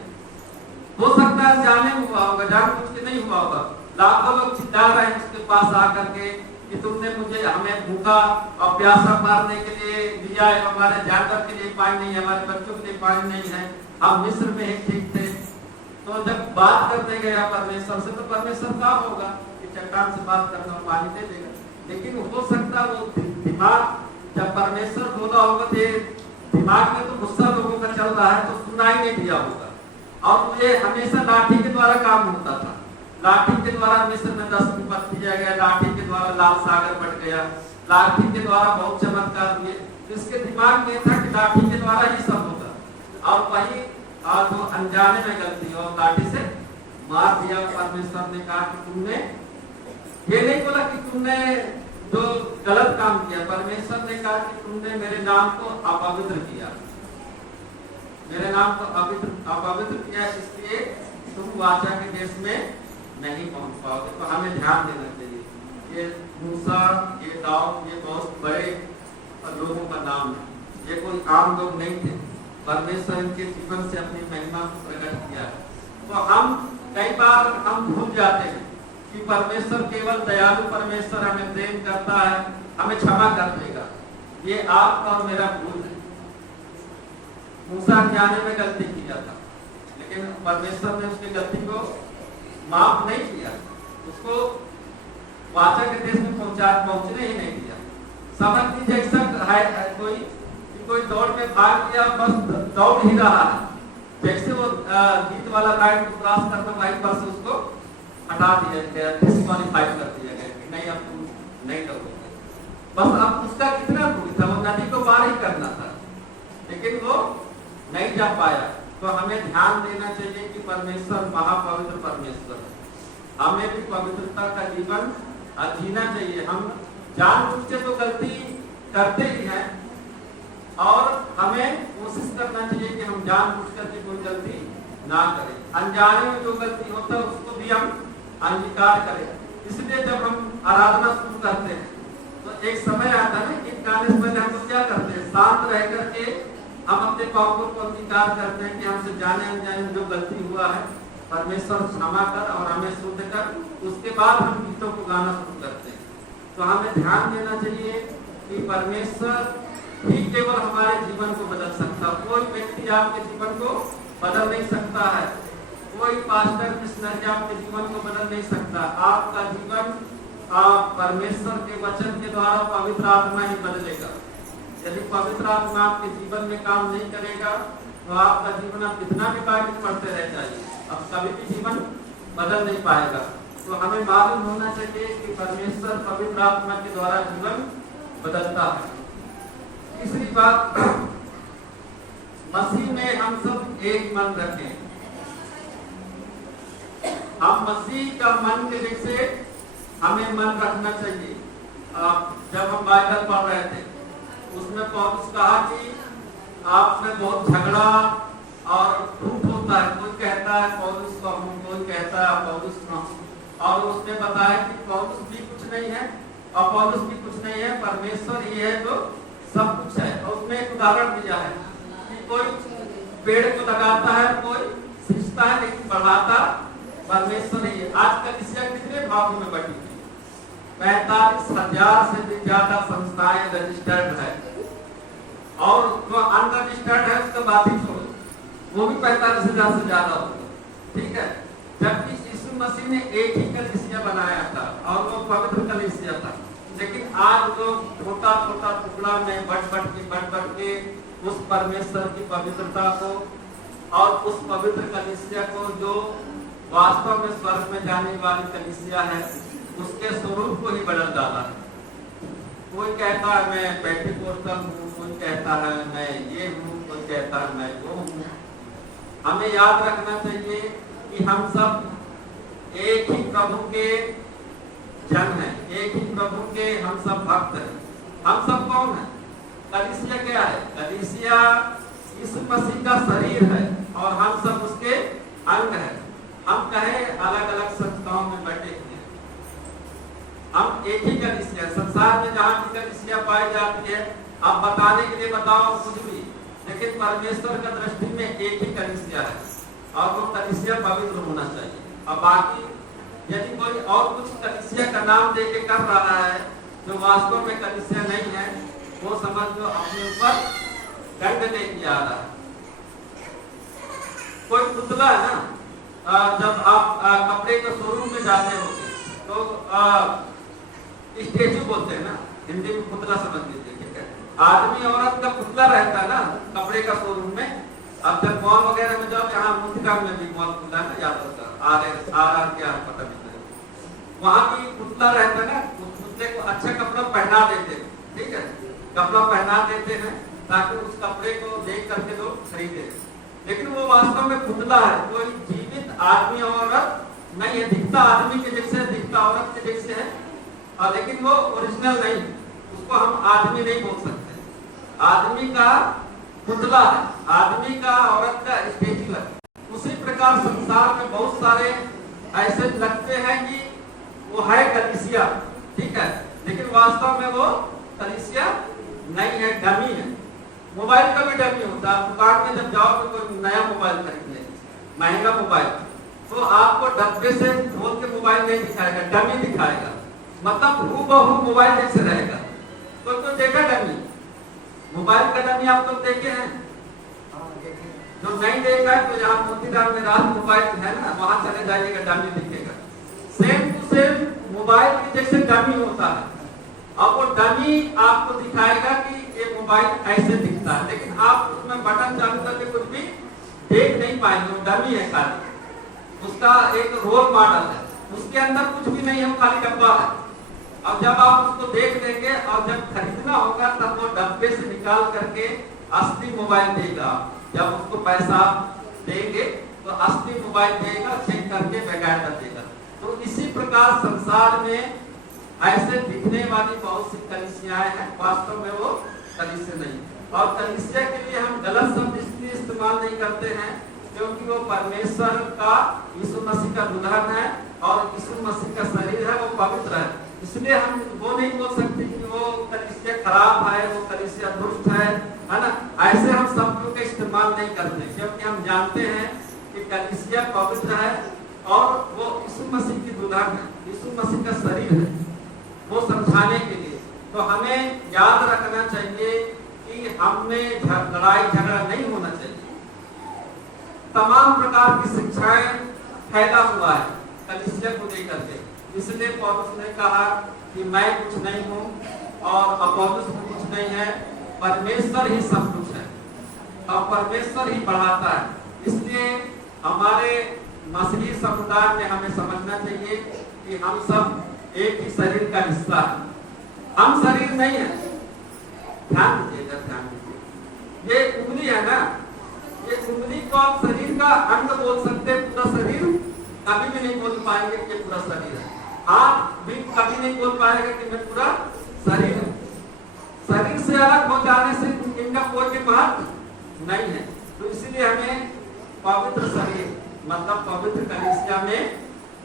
हो सकता है जाने में हुआ होगा, जानबूझ के नहीं हुआ होगा। लाखों लोग चिल्ला रहे हैं उसके पास आकर के कि तुमने मुझे हमें भूखा और प्यासा मारने के लिए दिया है, हमारे जानवर के लिए पानी नहीं है, हमारे बच्चों के लिए पानी नहीं है, हम मिस्र में ही ठीक थे। तो जब बात करने गया परमेश्वर से, तो परमेश्वर का होगा कि चट्टान से बात करना और पानी दे देगा। लेकिन हो सकता वो दिमाग जब परमेश्वर बोला होगा तो दिमाग में तो गुस्सा लोगों का चल रहा है, तो सुनाई नहीं दिया होगा। और ये हमेशा लाठी के द्वारा काम होता था। लाठी के द्वारा मिस्र में 10 विपत्ति दिया गया, लाठी के द्वारा लाल सागर बढ़ गया, लाठी के द्वारा बहुत चमत्कार हुए। इसके दिमाग में था कि लाठी के द्वारा ही सब होगा। और वही जो अनजाने में गलती और लाठी से मार दिया। परमेश्वर ने कहा कि तुमने ये नहीं बोला कि तुमने जो गलत काम किया, परमेश्वर ने कहा कि तुमने मेरे नाम को अपवित्र किया, मेरे नाम को अपवित्र किया, इसलिए तुम वाचा के देश में नहीं पहुंच पाओगे। तो हमें ध्यान देना चाहिए। ये मूसा, ये दाऊद, ये बहुत बड़े लोगों का नाम है, ये कोई आम लोग नहीं थे। परमेश्वर इनके जीवन से अपनी महिमा को प्रकट किया। तो हम कई बार हम भूल जाते हैं कि परमेश्वर केवल दयालु परमेश्वर हमें प्रेम करता है, हमें क्षमा कर देगा। ये आपका और मेरा भूल है। मूसा जाने में गलती किया था, लेकिन परमेश्वर ने उसकी गलती को माफ नहीं किया, उसको वाचा के देश में पहुंचने ही नहीं दिया। समझ लीजिए ऐसा है कोई दौड़ में भाग लिया, बस दौड़ ही रहा है, जैसे वो गीत वाला लाइन को क्रॉस करना, वहीं पर से उसको हटा दिया गया, डिस्क्वालीफाई कर दिया गया कि नहीं अब तुम नहीं करोगे। बस अब उसका कितना दूर था, वो नदी को पार ही करना था, लेकिन वो नहीं जा पाया। तो हमें ध्यान देना चाहिए कि परमेश्वर महापवित्र परमेश्वर है, हमें भी पवित्रता का जीवन जीना चाहिए। हम जानबूझ के तो गलती करते ही हैं, और हमें कोशिश करना चाहिए कि हम जानबूझ करके कोई गलती ना करें। अनजाने में जो गलती होता है उसको भी हम अंगीकार करें। इसलिए जब हम आराधना शुरू करते हैं तो एक समय आता है कि गाने से पहले हम लोग क्या करते हैं, शांत रह करके हम अपने पापों को अंगीकार करते हैं कि हमसे जाने अनजाने में जो गलती हुआ है परमेश्वर क्षमा कर और हमें शुद्ध कर। उसके बाद हम गीतों को गाना शुरू करते हैं। तो हमें ध्यान देना चाहिए कि परमेश्वर ही केवल हमारे जीवन को बदल सकता। कोई व्यक्ति आपके जीवन को बदल नहीं सकता है, कोई पास्टर मिशनरी आपके जीवन को बदल नहीं सकता। आपका जीवन परमेश्वर के वचन के द्वारा पवित्र आत्मा ही बदलेगा। यदि पवित्र आत्मा आपके जीवन में काम नहीं करेगा तो आपका जीवन आप कितना भी बाइबल पढ़ते रह जाइए, अब कभी भी जीवन बदल नहीं पाएगा। तो हमें मालूम होना चाहिए कि परमेश्वर पवित्र आत्मा के द्वारा जीवन बदलता है। तीसरी बात, मसीह में हम सब एक मन रखें। हम मसीह का मन के जैसे हमें मन रखना चाहिए। जब हम बाइबल पढ़ रहे थे उसमें पौलुस कहा कि आप में बहुत झगड़ा और झूठ होता है। कोई कहता है पौलुस को हूँ, कोई कहता है पौलुस को हूँ, और उसने बताया कि पौलुस भी कुछ नहीं है और पौलुस भी कुछ नहीं है, परमेश्वर ही है जो सब कुछ है। और उसमें एक उदाहरण दिया है कि कोई पेड़ को लगाता है, कोई सींचता है, लेकिन बढ़ाता परमेश्वर ही है। आज कलीसिया कितने भागों में बटी है? 45,000 से भी ज्यादा संस्थाएं रजिस्टर्ड है, और जो अनरजिस्टर्ड है उसका बात ही छोड़ो, वो भी 45,000 से ज्यादा होगा। ठीक है, जबकि यीशु मसीह ने एक ही कलीसिया बनाया था और वो पवित्र कलीसिया था। लेकिन आज लोग छोटा छोटा टुकड़ा में बट के उस परमेश्वर की पवित्रता को और उस पवित्र कलीसिया को, जो वास्तव में स्वर्ग में जाने वाली कलीसिया है, उसके स्वरूप को ही बदल डाला है। कोई कहता है मैं पेंटिकोस्टल हूँ, कोई कहता है मैं ये हूँ, कोई कहता है मैं वो हूँ। हमें याद रखना चाहिए कि हम सब एक ही प्रभु के जन हैं, एक ही प्रभु के हम सब भक्त हैं। हम सब कौन है? कलीसिया क्या है? कलीसिया यीशु मसीह का शरीर है और हम सब उसके अंग हैं। हम कहे अलग अलग संस्थाओं में बैठे हैं, हम एक ही कलीसिया। संसार में जहाँ की कलीसिया पाई जाती है, आप बताने के लिए बताओ कुछ भी, लेकिन परमेश्वर का दृष्टि में एक ही कलीसिया है। और वो कलीसिया पवित्र होना चाहिए। अब बाकी यदि कोई और कुछ कलीसिया का नाम दे के कर रहा है जो वास्तव में कलीसिया नहीं है, वो समझ लो अपने ऊपर दंड लेके आ रहा है। कोई पुतला है ना, जब आप कपड़े के शोरूम में जाते हो तो स्टेचू बोलते हैं ना, हिंदी में पुतला समझ लीजिए, ठीक है। आदमी औरत का पुतला रहता है ना कपड़े का शोरूम में। अब जब मॉल वगैरह में जाओ, यहाँ मुंतिका में भी मॉल खुला है ना, याद होता क्या पता नहीं चले, वहां भी पुतला रहता है ना, उस पुतले को अच्छा कपड़ा पहना देते हैं, ठीक है, कपड़ा पहना देते हैं ताकि उस कपड़े को देख करके लोग खरीदे। लेकिन वो वास्तव में पुतला है, कोई जीवित आदमी औरत नहीं है। दिखता आदमी के जैसे, दिखता औरत के जैसे है, और लेकिन वो ओरिजिनल नहीं, उसको हम आदमी नहीं बोल सकते। आदमी का पुतला है, आदमी का औरत का स्टेचू है। उसी प्रकार संसार में बहुत सारे ऐसे लगते हैं कि वो है कलीसिया, ठीक है, लेकिन वास्तव में वो कलीसिया नहीं है, डमी है। मोबाइल का भी डमी होता है। दुकान में जब जाओ तो कोई नया मोबाइल खरीदने, महंगा मोबाइल, तो आपको डब्बे से खोल के मोबाइल नहीं दिखाएगा, डमी दिखाएगा, मतलब हूबहू मोबाइल जैसे रहेगा। तो देखा डमी, मोबाइल का डमी आप लोग देखे हैं? जो नहीं देखा है तो यहाँ मोतीराम में रात मोबाइल है ना, वहां चले जाइएगा, डमी दिखेगा। सेम टू सेम मोबाइल के जैसे डमी होता है। अब वो डमी आपको दिखाएगा कि ये मोबाइल ऐसे दिखता है, लेकिन आप उसमें बटन चालू करके कुछ भी देख नहीं पाएंगे, वो डमी है खाली, उसका एक रोल मॉडल है, उसके अंदर कुछ भी नहीं है, खाली डब्बा है। अब जब आप उसको देख लेंगे और जब खरीदना होगा तब वो डब्बे से निकाल करके असली मोबाइल देगा। जब उसको पैसा देंगे तो असली मोबाइल देगा, चेक करके बेकायदा देगा। तो इसी प्रकार संसार में ऐसे दिखने वाली बहुत सी कलीसियाएं हैं, वास्तव में वो कलीसिया नहीं। और कलीसिया के लिए हम गलत शब्द इसलिए इस्तेमाल नहीं करते हैं क्योंकि वो परमेश्वर का, यीशु मसीह का दुल्हन है और यीशु मसीह का शरीर है, वो पवित्र है। इसलिए हम वो नहीं बोल सकते कि वो कलीसिया खराब है, वो कलीसिया दुष्ट है ना। ऐसे हम शब्दों का इस्तेमाल नहीं करते क्योंकि हम जानते हैं कि कलीसिया पवित्र है और वो यीशु मसीह की दुल्हन है, यीशु मसीह का शरीर है, वो समझाने के लिए। तो हमें याद रखना चाहिए कि हमें लड़ाई झगड़ा नहीं होना चाहिए। तमाम प्रकार की शिक्षाएं फैला हुआ है कलीसिया को लेकर के, इसलिए पौलुस ने कहा कि मैं कुछ नहीं हूं और अपोलोस भी कुछ नहीं है, परमेश्वर ही सब कुछ है और परमेश्वर ही बढ़ाता है। इसलिए हमारे मसीही समुदाय में हमें समझना चाहिए कि हम सब एक ही शरीर का हिस्सा है, हम शरीर नहीं है। ध्यान दीजिएगा, ध्यान दीजिए, ये उंगली है ना, ये उंगली को आप शरीर का अंग बोल सकते हैं, पूरा शरीर कभी भी नहीं बोल पाएंगे कि पूरा शरीर है। हाथ भी कभी नहीं बोल पाएगा कि मैं पूरा शरीर हूं। शरीर से अलग हो जाने से इनका कोई भी महत्व नहीं है। तो इसीलिए हमें पवित्र शरीर मतलब पवित्र कलीसिया में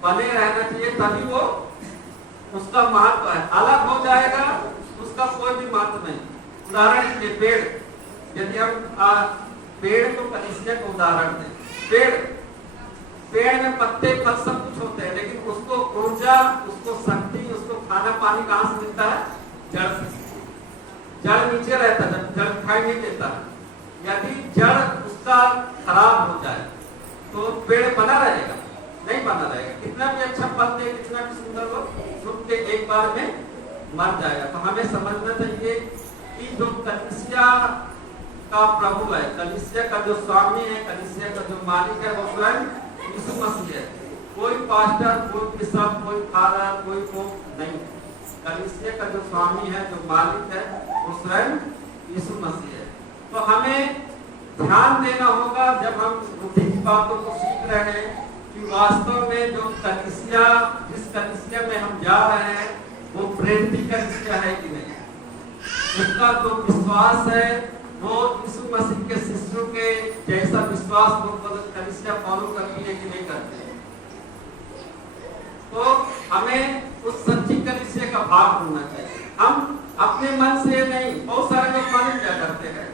बने रहना चाहिए, तभी वो उसका महत्व है। अलग हो जाएगा उसका कोई भी महत्व नहीं। उदाहरण के लिए पेड़, यदि हम पेड़ को कलीसिया को उदाहरण दें, पेड़ में पत्ते फल सब कुछ होते हैं, लेकिन उसको ऊर्जा, उसको शक्ति, उसको खाना पानी कहाँ से मिलता है? जड़ से। जड़ नीचे रहता है, जड़ दिखाई नहीं देता। यदि जड़ उसका खराब हो जाए तो पेड़ बना रहेगा? नहीं बना रहेगा। कितना भी अच्छा फल दे, कितना भी सुंदर हो, सूख के एक बार में मर जाएगा। तो हमें समझना चाहिए कि जो कलीसिया का प्रभु है, कलीसिया का जो स्वामी है, कलीसिया का जो मालिक है, वो स्वयं यीशु मसीह है। कोई पास्टर, कोई बिशप, कोई फादर, कोई पोप नहीं। कलीसिया का जो स्वामी है, जो मालिक है, वो स्वयं यीशु मसीह है। तो हमें ध्यान देना होगा जब हम बुद्धि की बातों को सीख रहे हैं कि वास्तव में जो कलीसिया, जिस कलीसिया में हम जा रहे हैं, वो प्रेरित कलीसिया है कि नहीं। उसका जो विश्वास है वो यीशु मसीह के शिष्यों के जैसा विश्वास वो कलीसिया फॉलो करती है कि नहीं करती है। तो हमें उस सच्ची कलीसिया का भाग होना चाहिए। हम अपने मन से नहीं, बहुत सारे लोग मालूम क्या करते हैं,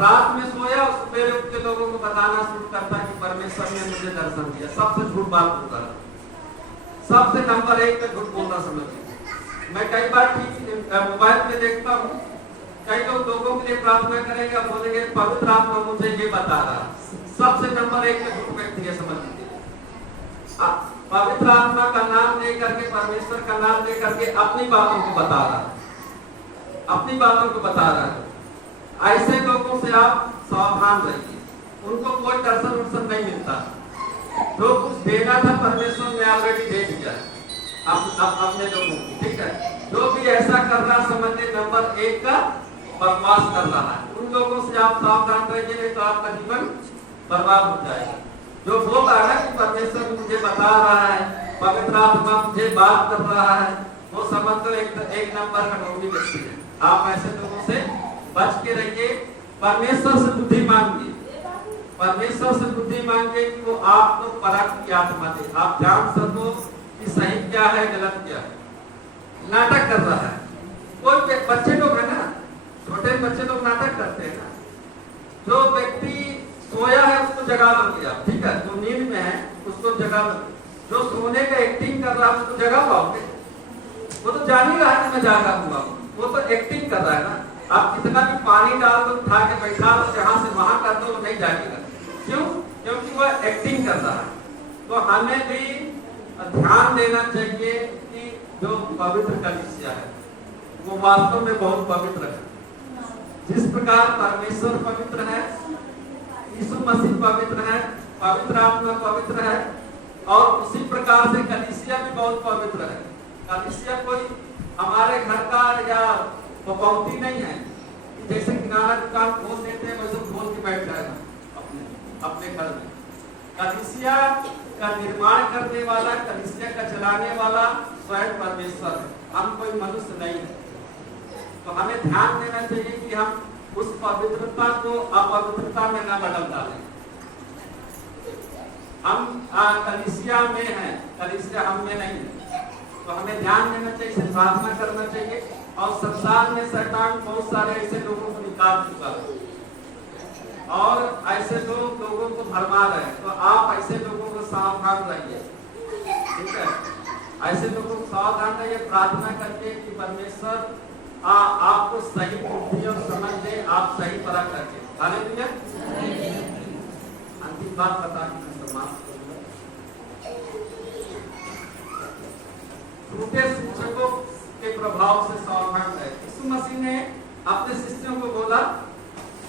रात में सोया और सवेरे उठ के लोगों को बताना शुरू करता है कि परमेश्वर ने मुझे दर्शन दिया। सबसे झूठ बात बोल रहा, सबसे नंबर 1 पे झूठ बोल रहा। समझिए, मैं कई बार मोबाइल पे देखता हूँ, कई लोग लोगों के लिए प्रार्थना करेंगे और बोलेंगे पवित्र आत्मा मुझे ये बता रहा। सबसे नंबर 1 पे झूठ व्यक्ति है। समझ लीजिए, पवित्र आत्मा का नाम लेकर के, परमेश्वर का नाम लेकर के अपनी बातों को बता रहा, अपनी बातों को बता रहा है। ऐसे लोगों से आप सावधान रहिए, उनको कोई दर्शन वर्शन नहीं मिलता। जो कुछ देना था परमेश्वर ने ऑलरेडी दे दिया अपने लोगों को, ठीक है। जो भी ऐसा कर रहा समझिए नंबर 1 का बकवास कर रहा है। उन लोगों से आप सावधान रहिए, तो आपका जीवन बर्बाद हो जाएगा। जो बोल रहा है कि परमेश्वर मुझे बता रहा है, पवित्र आत्मा मुझे बात कर रहा है, वो समझ तो एक नंबर का डोंगी व्यक्ति है। आप ऐसे लोगों से बच के रहिए। परमेश्वर से बुद्धि मांगिए, परमेश्वर से बुद्धि मांगिए कि वो आपको परख की आत्मा दे। आप जान सको कि सही क्या है, गलत क्या है। नाटक कर रहा है कोई बच्चे लोग है ना, छोटे बच्चे लोग नाटक करते हैं ना। जो व्यक्ति सोया है उसको जगा लोगे आप, ठीक है। जो नींद में है उसको जगा लोगे। जो सोने का एक्टिंग कर रहा है उसको जगा पाओगे? वो तो जान ही रहा है कि मैं जागा हूँ, वो तो एक्टिंग कर रहा है ना। आप कितना भी पानी डाल दो, उठा के बैठा दो, जहां से वहां कर दो, वो नहीं जागेगा। क्यों? क्योंकि वो एक्टिंग कर रहा है। तो हमें भी ध्यान देना चाहिए कि जो पवित्र कलीसिया है वो वास्तव में बहुत पवित्र है। जिस प्रकार परमेश्वर पवित्र है, यीशु मसीह पवित्र है, पवित्र आत्मा पवित्र है, और उसी प्रकार से कलीसिया भी बहुत पवित्र है। कलीसिया कोई हमारे घर का या पपौती नहीं है, जैसे किराना दुकान खोल देते हैं वैसे खोल के बैठ जाएगा अपने घर में। कलीसिया का निर्माण करने वाला, कलीसिया का चलाने वाला स्वयं परमेश्वर है, हम कोई मनुष्य नहीं है। तो हमें ध्यान देना चाहिए कि हम उस पवित्रता को अपवित्रता में न बदल डालें। हम कलीसिया में हैं, कलीसिया हम में नहीं है। तो हमें ध्यान देना चाहिए, प्रार्थना करना चाहिए। और संसार में शैतान बहुत सारे ऐसे लोगों को निकाल चुका है और ऐसे लोग लोगों को भरमा रहे हैं। तो आप ऐसे लोगों को सावधान रहिए, ठीक है। ऐसे लोगों को सावधान रहिए, प्रार्थना करके कि परमेश्वर आपको सही बुद्धि और समझ दे, आप सही परख करके। हालेलुया। अंतिम बात बता के समाप्त करूंगा। झूठे शिक्षकों के प्रभाव से सावधान रहे। यीशु मसीह ने अपने शिष्यों को बोला,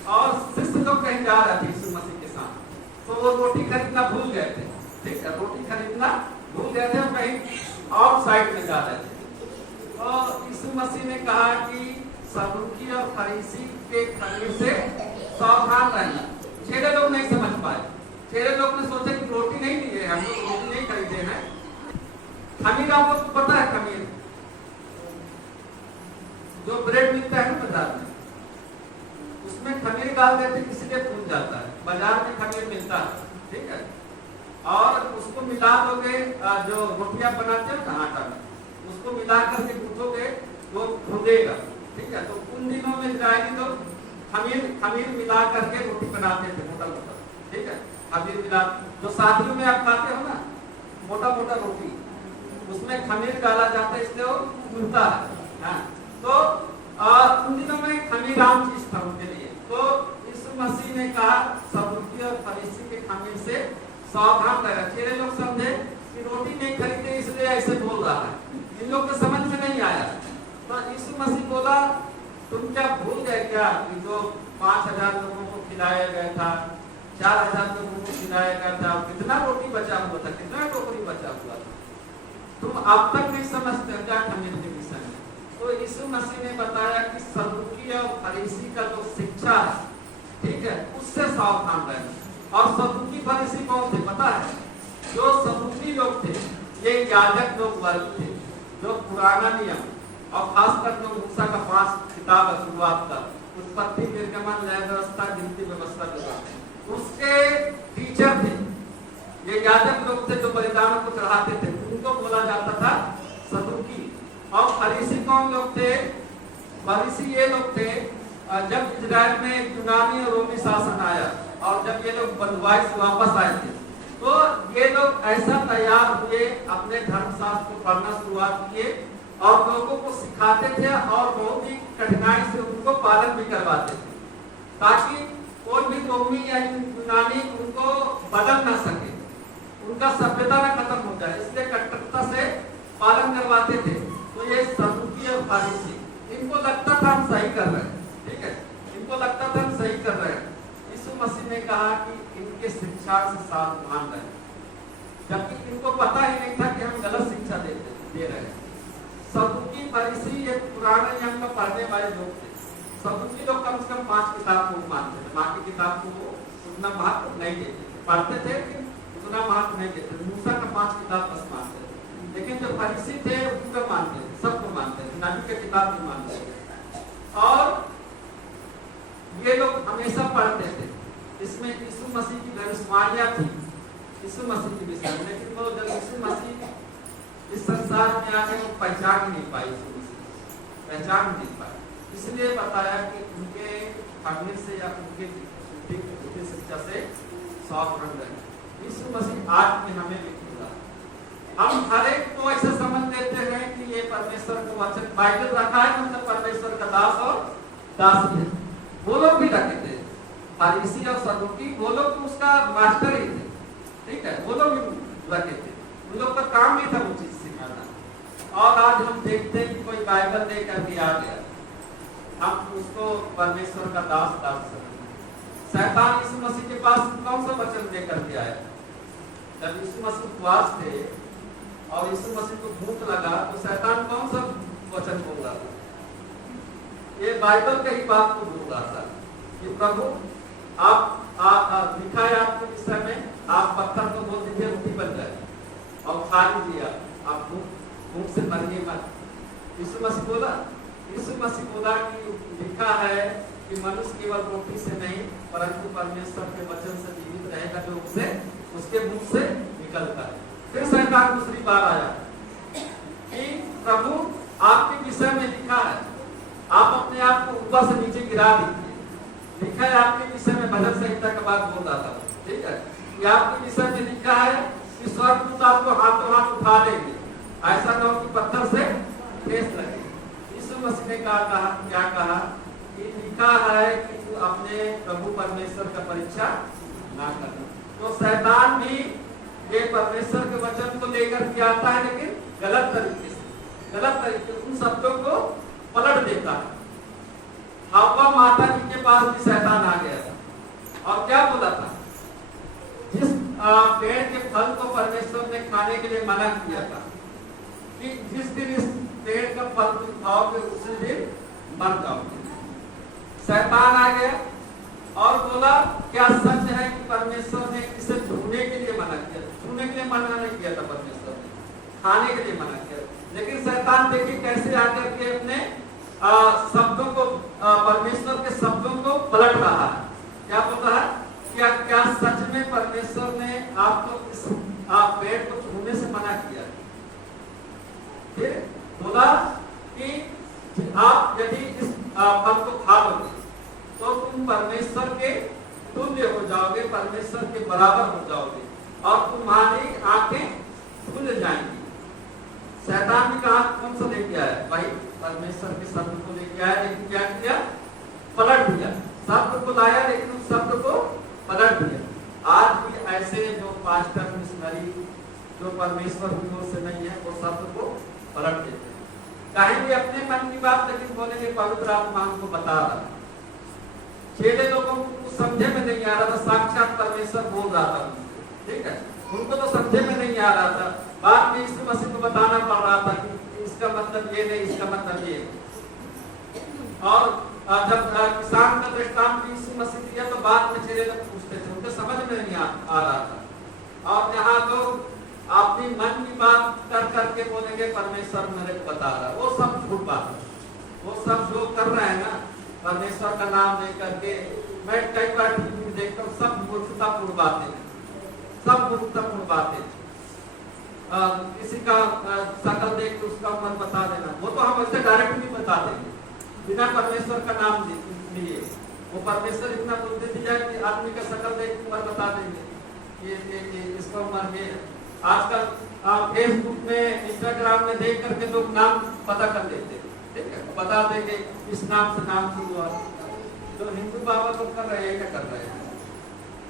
और शिष्य लोग कहीं जा रहे थे यीशु मसीह के साथ, तो वो रोटी खरीदना भूल गए थे, ठीक है। रोटी खरीदना भूल गए थे और कहीं आउट साइड में जा रहे थे। तो यीशु मसीह ने कहा कि सदूकी और फरीसी के खाने से सावधान रहना। चेहरे लोग नहीं समझ पाए। चेहरे लोग ने सोचा कि रोटी नहीं ली है, हम लोग रोटी नहीं खरीदे हैं। खमीर आप लोग को पता है, खमीर जो ब्रेड मिलता है ना बाजार में, उसमें खमीर डाल देते, किसी के फूल जाता है। बाजार में खमीर मिलता है, ठीक है। और उसको मिला दोगे, जो रोटियां बनाते हो ना आटा में, उसको मिला करके गूंथोगे, वो फूलेगा, ठीक है। तो उन दिनों में जाएगी तो खमीर मिला करके रोटी बनाते थे, मोटा मोटा, ठीक है। खमीर मिला, जो शादियों में आप खाते हो ना मोटा मोटा रोटी, उसमें खमीर डाला जाता है, इसलिए वो फूलता है। तो उन दिनों में खमीर आम चीज था उनके लिए। तो यीशु मसीह ने कहा सदूकी और फरीसी के खमीर से सावधान रहना। चेहरे लोग समझे कि रोटी नहीं खरीदे इसलिए ऐसे बोल रहा है, इन लोग को समझ में नहीं आया। तो यीशु मसीह बोला, तुम क्या भूल गए क्या कि जो 5000 लोगों को खिलाया गया था, 4000 लोगों को खिलाया गया था, कितना रोटी बचा हुआ था, कितना टोकरी बचा हुआ था, तुम अब तक नहीं समझते क्या खमीर के विषय में। तो यीशु मसीह ने बताया कि सदूकी और फरीसी का जो शिक्षा है, ठीक है, उससे सावधान रहना। और सदूकी फरीसी कौन थे पता है? जो सदूकी लोग थे ये याजक लोग वर्ग थे, जो पुराना नियम और खासकर जो मूसा का 5 किताब है शुरुआत का, उत्पत्ति, निर्गमन, न्याय व्यवस्था, गिनती व्यवस्था, जो उसके टीचर थे। ये याजक लोग थे जो बलिदानों को चढ़ाते थे, उनको बोला जाता था सदूकी। और फरीसी कौन लोग थे? फरीसी ये लोग थे जब इजराइल में यूनानी और रोमी शासन आया और जब ये लोग बंधुआई से वापस आए थे, तो ये लोग ऐसा तैयार हुए, अपने धर्मशास्त्र को पढ़ना शुरुआत किए और लोगों को सिखाते थे और बहुत ही कठिनाई से उनको पालन भी करवाते थे, ताकि कोई भी रोमी या यूनानी उनको बदल ना सके, उनका सभ्यता न खत्म हो जाए, इसलिए कट्टरता से पालन करवाते थे। तो ये सदूकी और फरीसी, इनको लगता था हम सही कर रहे हैं, ठीक है, इनको लगता था हम सही कर रहे हैं। यीशु मसीह ने कहा कि इनके शिक्षा से सावधान रहे, जबकि इनको पता ही नहीं था कि हम गलत शिक्षा दे रहे हैं। सदूकी फरीसी ये पुराने नियम में पढ़ने वाले लोग थे। सदूकी लोग कम से कम 5 किताब को मानते थे, बाकी किताब को उतना महत्व नहीं देते थे, पढ़ते थे लेकिन उतना महत्व नहीं देते। मूसा का 5 किताब बस मानते थे, लेकिन जो फरीसी थे उनको मानते थे, सबको मानते थे, नबी के किताब भी मानते थे। और ये लोग हमेशा पढ़ते थे, इसमें यीशु मसीह की भविष्यवाणियां थी यीशु मसीह की विषय में, लेकिन वो जब यीशु मसीह इस संसार में आके वो पहचान नहीं पाई, यीशु मसीह पहचान नहीं पाई, इसलिए बताया कि उनके पढ़ने से या उनके शिक्षा से सावधान रहे। यीशु मसीह आज में हमें भी बोला, हम हर एक को ऐसे समझ लेते हैं कि ये परमेश्वर को वचन बाइबल रखा है, मतलब परमेश्वर का दास और दासी है। वो लोग भी रखे थे, फरीसी और सदूकी, वो लोग तो उसका मास्टर ही थे, ठीक है, वो लोग भी रखे थे, उन लोग का काम ही था वो चीज सिखाना। और आज हम देखते हैं कि कोई बाइबल लेकर के आ गया, हम उसको परमेश्वर का दास समझते हैं। शैतान यीशु मसीह के पास कौन सा वचन लेकर के आया? जब यीशु मसीह उपवास थे और यीशु मसीह को भूख लगा, तो शैतान कौन सा वचन बोल रहा था? ये बाइबल के ही बात को बोल रहा था कि प्रभु आप लिखा है आपके विषय में, आप पत्थर को बोल दीजिए रोटी बन जाए और खा लीजिए, आप भूख से मरिए मत। यीशु मसीह बोला कि लिखा है कि मनुष्य केवल रोटी से नहीं परंतु परमेश्वर के वचन से जीवित रहेगा, जो उसके मुंह से निकलता है। फिर शैतान दूसरी बार आया कि प्रभु आपके विषय में लिखा है, आप अपने आप को ऊपर से नीचे गिरा दीजिए। लिखा है आपके विषय में, भजन संहिता का बात बोल रहा था, ठीक है, कि आपके विषय में लिखा है कि स्वर्गदूत आपको हाथों हाथ उठा लेंगे, ऐसा न हो कि पत्थर से ठेस लगे। यीशु मसीह ने क्या कहा कि लिखा है कि तू अपने प्रभु परमेश्वर का परीक्षा ना करना। तो शैतान भी ये परमेश्वर के वचन को लेकर के आता है, लेकिन गलत तरीके उन शब्दों को पलट देता है। हव्वा माता जी के पास भी शैतान आ गया था और क्या बोला था? जिस पेड़ के फल को परमेश्वर ने खाने के लिए मना किया था कि जिस दिन इस पेड़ का फल खाओगे उसी दिन मर जाओगे। शैतान आ गया और बोला क्या सच है कि परमेश्वर ने इसे छूने के लिए मना किया? छूने के लिए मना नहीं किया था परमेश्वर ने, खाने के लिए मना किया। लेकिन शैतान देखिए कैसे आकर के अपने शब्दों को, परमेश्वर के शब्दों को पलट रहा है। क्या बोल रहा है? क्या सच में परमेश्वर ने आपको इस पेड़ को छूने से मना किया? फिर बोला कि आप यदि इस फल को खा लोगे तो तुम परमेश्वर के तुल्य हो जाओगे, परमेश्वर के बराबर हो जाओगे और तुम्हारी आंखें खुल जाएंगी। शैतान भी कहा कौन सा लेके आया? भाई परमेश्वर के शब्द को लेके आया, लेकिन क्या किया? पलट दिया। शब्द को लाया लेकिन उस शब्द को पलट दिया। आज भी ऐसे जो पास्टर मिशनरी जो परमेश्वर की ओर से नहीं है, वो शब्द को पलट देते हैं, कहेंगे अपने मन की बात, लेकिन बोलेंगे पवित्र आत्मा हमको बता रहा है। चेले लोगों को समझे में नहीं आ रहा था, साक्षात परमेश्वर बोल रहा था उनको, ठीक है, उनको तो समझे में नहीं आ रहा था। बाद में यीशु मसीह को बताना पड़ रहा था कि इसका मतलब ये नहीं, इसका मतलब ये। और जब किसान का दृष्टांत यीशु मसीह दिया तो बाद में चेले लोग पूछते थे, उनको समझ में नहीं आ रहा था। और यहाँ लोग अपनी मन की बात कर करके बोलेंगे परमेश्वर मेरे को बता रहा है, वो सब झूठ बात है। वो सब जो कर रहे हैं ना परमेश्वर का नाम लेकर के, मैं कई बार टीवी में देखता हूँ, सब मूर्खतापूर्ण बातें, सब मूर्खतापूर्ण बातें। किसी का शकल देख के उसका उम्र बता देना, वो तो हम ऐसे डायरेक्ट नहीं बता देंगे बिना परमेश्वर का नाम लिए वो परमेश्वर इतना बुद्धि दिया कि आदमी का शकल देख उम्र बता देंगे ये इसका उम्र ये है। आजकल आप फेसबुक में इंस्टाग्राम में देख करके लोग नाम पता कर लेते हैं, ठीक है, बता देंगे इस नाम से नाम शुरू हुआ। तो हिंदू बाबा लोग कर रहे हैं क्या कर रहे हैं,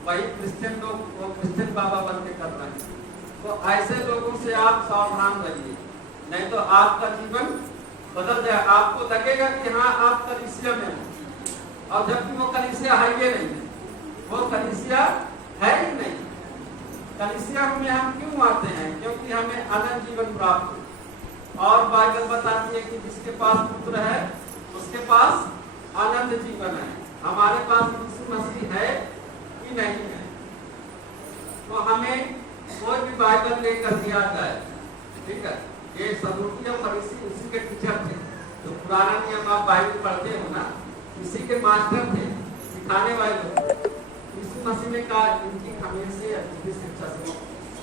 वही क्रिश्चियन लोग वो क्रिश्चियन बाबा बन के कर रहे हैं। तो ऐसे लोगों से आप सावधान रहिए, नहीं तो आपका जीवन बदल जाए। आपको लगेगा कि हाँ आप कलीसिया में हो, और जबकि वो कलीसिया है ही नहीं, वो कलीसिया है ही नहीं। कलीसिया में हम क्यों आते हैं? क्योंकि हमें अनंत जीवन प्राप्त हो। और बाइबल बताती है कि जिसके पास पुत्र है उसके पास अनंत जीवन है। हमारे पास यीशु मसीह है कि नहीं है? तो हमें कोई भी बाइबल लेकर दिया जाए, ठीक है। ये सदूकी और फरीसी उसी के टीचर थे। जो पुराना नियम आप बाइबल पढ़ते हो ना, इसी के मास्टर थे, सिखाने वाले लोग। यीशु मसीह ने कहा इनकी खमीर से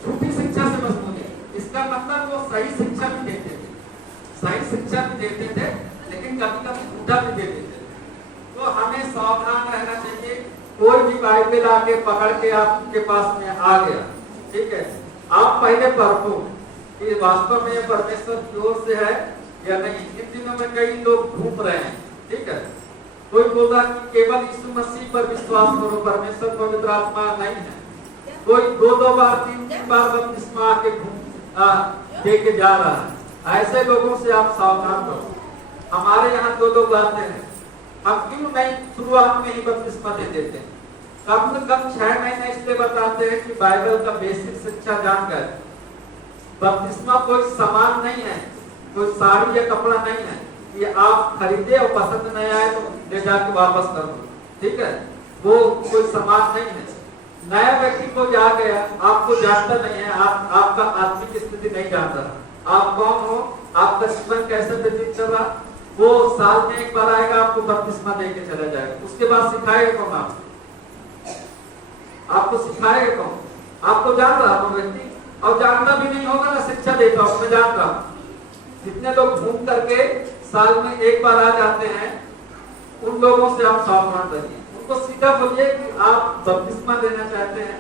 झूठी शिक्षा से मजबूत है। इसका मतलब वो सही शिक्षा भी देते थे, सही शिक्षा भी देते थे, लेकिन कभी कभी झूठा भी दे देते थे। तो हमें सावधान रहना चाहिए। कोई भी बाइबल आके पकड़ के आपके पास में आ गया, ठीक है, आप पहले परखो कि वास्तव में परमेश्वर की ओर से है या नहीं। इन दिनों में कई लोग घूम रहे हैं, ठीक है। कोई बोला कि केवल यीशु मसीह पर विश्वास करो, परमेश्वर पवित्र आत्मा नहीं है। कोई दो बार तीन बार बपतिस्मा आके दे के जा रहा है। ऐसे लोगों से आप सावधान रहो। हमारे यहाँ दो लोग आते हैं, हम क्यों नहीं शुरुआत में ही बपतिस्मा दे देते हैं? कम से कम 6 महीने इसलिए बताते हैं कि बाइबल का बेसिक शिक्षा जान गए। बपतिस्मा कोई सामान नहीं है, कोई साड़ी या कपड़ा नहीं है कि आप खरीदे और पसंद नहीं आए तो ले जाके वापस कर दो, ठीक है। वो कोई सामान नहीं है। नया व्यक्ति को जा गया, आपको जानता नहीं है, आपका आत्मिक स्थिति नहीं जानता, आप कौन हो, आपका जीवन कैसे व्यतीत चल रहा, वो साल में एक बार आएगा, आपको बपतिस्मा दे के चला जाएगा। उसके बाद सिखाएगा कौन? आपको सिखाएगा कौन? आपको जान रहा वो व्यक्ति, और जानता भी नहीं होगा ना शिक्षा देता हो, मैं जान रहा हूं। जितने लोग घूम करके साल में एक बार आ जाते हैं, उन लोगों से आप सावधान रहिए। उनको सीधा बोलिए कि आप बपतिस्मा देना चाहते हैं,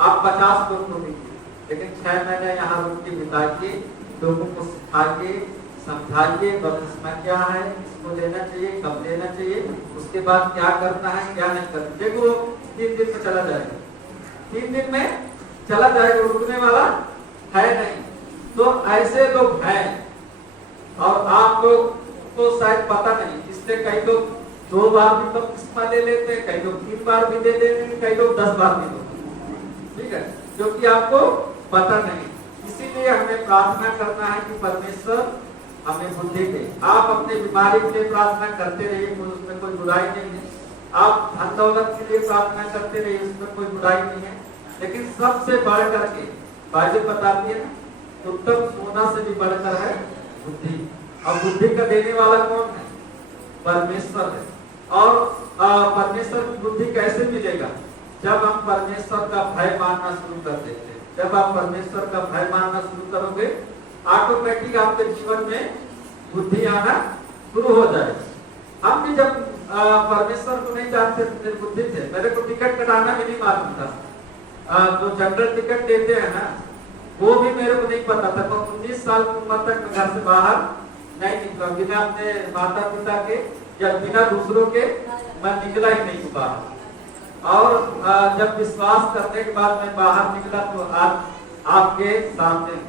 आप 50 लोग को दीजिए, लेकिन 6 महीने यहाँ रुक के बिताइए, लोगों को सिखाइए, समझाइए बपतिस्मा क्या है, इसको लेना चाहिए, कब लेना चाहिए, उसके बाद क्या करना है, क्या नहीं करना। देखो 3 दिन में चला जाएगा, 3 दिन में चला जाएगा, रुकने वाला है नहीं। तो ऐसे लोग हैं, और आप लोग को शायद पता नहीं, इसलिए कई लोग 2 बार भी बपतिस्मा ले लेते हैं, कई लोग 3 बार भी दे देते हैं, कई लोग 10 बार भी लेते हैं, ठीक है, क्योंकि आपको पता नहीं। इसीलिए हमें प्रार्थना करना है कि परमेश्वर हमें बुद्धि दे। आप अपने बीमारी के लिए प्रार्थना करते रहिए, उसमें कोई बुराई नहीं है। आप धन दौलत के लिए प्रार्थना करते रहिए, उसमें कोई बुराई नहीं है। लेकिन सबसे बढ़ करके बाइबल बताती है ना, उत्तम सोना से भी बढ़कर है बुद्धि। और बुद्धि का देने वाला कौन है? परमेश्वर है। और परमेश्वर की बुद्धि कैसे मिलेगा? जब हम परमेश्वर का भय मानना शुरू कर देते हैं। जब आप परमेश्वर का भय मानना शुरू करोगे, ऑटोमेटिक आपके जीवन में बुद्धि आना शुरू हो जाएगा। हम भी जब परमेश्वर को नहीं जानते थे, बुद्धि थे, मेरे को टिकट कटाना भी नहीं मालूम था। जो जनरल टिकट देते हैं ना, वो भी मेरे को नहीं पता था। मैं 19 साल की उम्र तक घर से बाहर नहीं निकला, बिना अपने माता पिता के या बिना दूसरों के मैं निकला ही नहीं बाहर। और जब विश्वास करने के बाद मैं बाहर निकला तो आज आपके सामने।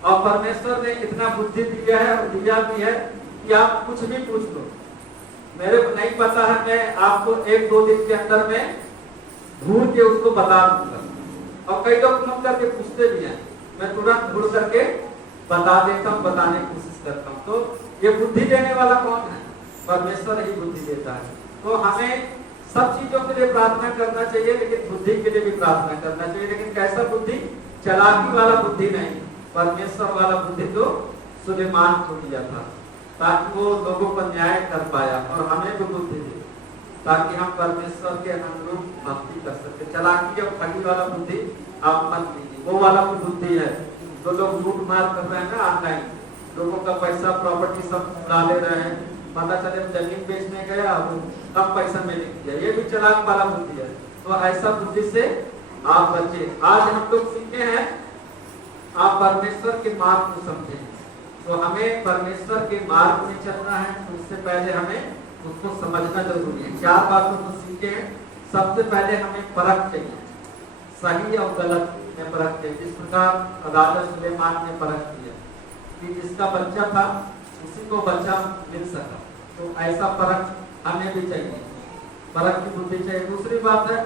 और परमेश्वर ने इतना बुद्धि दिया है, और दिया भी है कि आप कुछ भी पूछ लो। मेरे को नहीं पता है, मैं आपको 1-2 दिन के अंदर में ढूंढ के उसको बता दूंगा। और कई लोग फोन करके पूछते भी हैं, मैं तुरंत ढूंढ करके बता देता हूँ, बताने की कोशिश करता हूँ। तो ये बुद्धि देने वाला कौन है? परमेश्वर ही बुद्धि देता है। तो हमें सब चीजों के लिए प्रार्थना करना चाहिए, लेकिन बुद्धि के लिए भी प्रार्थना करना चाहिए। लेकिन कैसा बुद्धि? चालाकी वाला बुद्धि नहीं, परमेश्वर वाला बुद्धि तो सुलेमान को दिया था, ताकि वो लोगों पर न्याय कर पाया। और हमें भी बुद्धि दी ताकि हम परमेश्वर के अनुरूप भक्ति कर सके। चालाकी और ठगी वाला बुद्धि आप मत लीजिए, वो वाला भी बुद्धि है। जो लोग लूट मार कर रहे हैं ना ऑनलाइन, लोगों का पैसा प्रॉपर्टी सब उड़ा ले रहे हैं, पता चले जमीन बेचने गया वो कम पैसा में लिख दिया, ये भी चालाक वाला बुद्धि है। तो ऐसा बुद्धि से आप बचे। आज हम लोग सीखे हैं आप परमेश्वर के मार्ग को समझे, तो हमें परमेश्वर के मार्ग में चलना है, तो उससे पहले हमें उसको समझना जरूरी है। 4 बातों को सीखे हैं। सबसे पहले हमें परख चाहिए, सही और गलत में परख चाहिए। जिस प्रकार राजा सुलेमान ने परख किया कि जिसका बच्चा था उसी को बच्चा मिल सका, तो ऐसा परख हमें भी चाहिए, परख की बुद्धि चाहिए। दूसरी बात है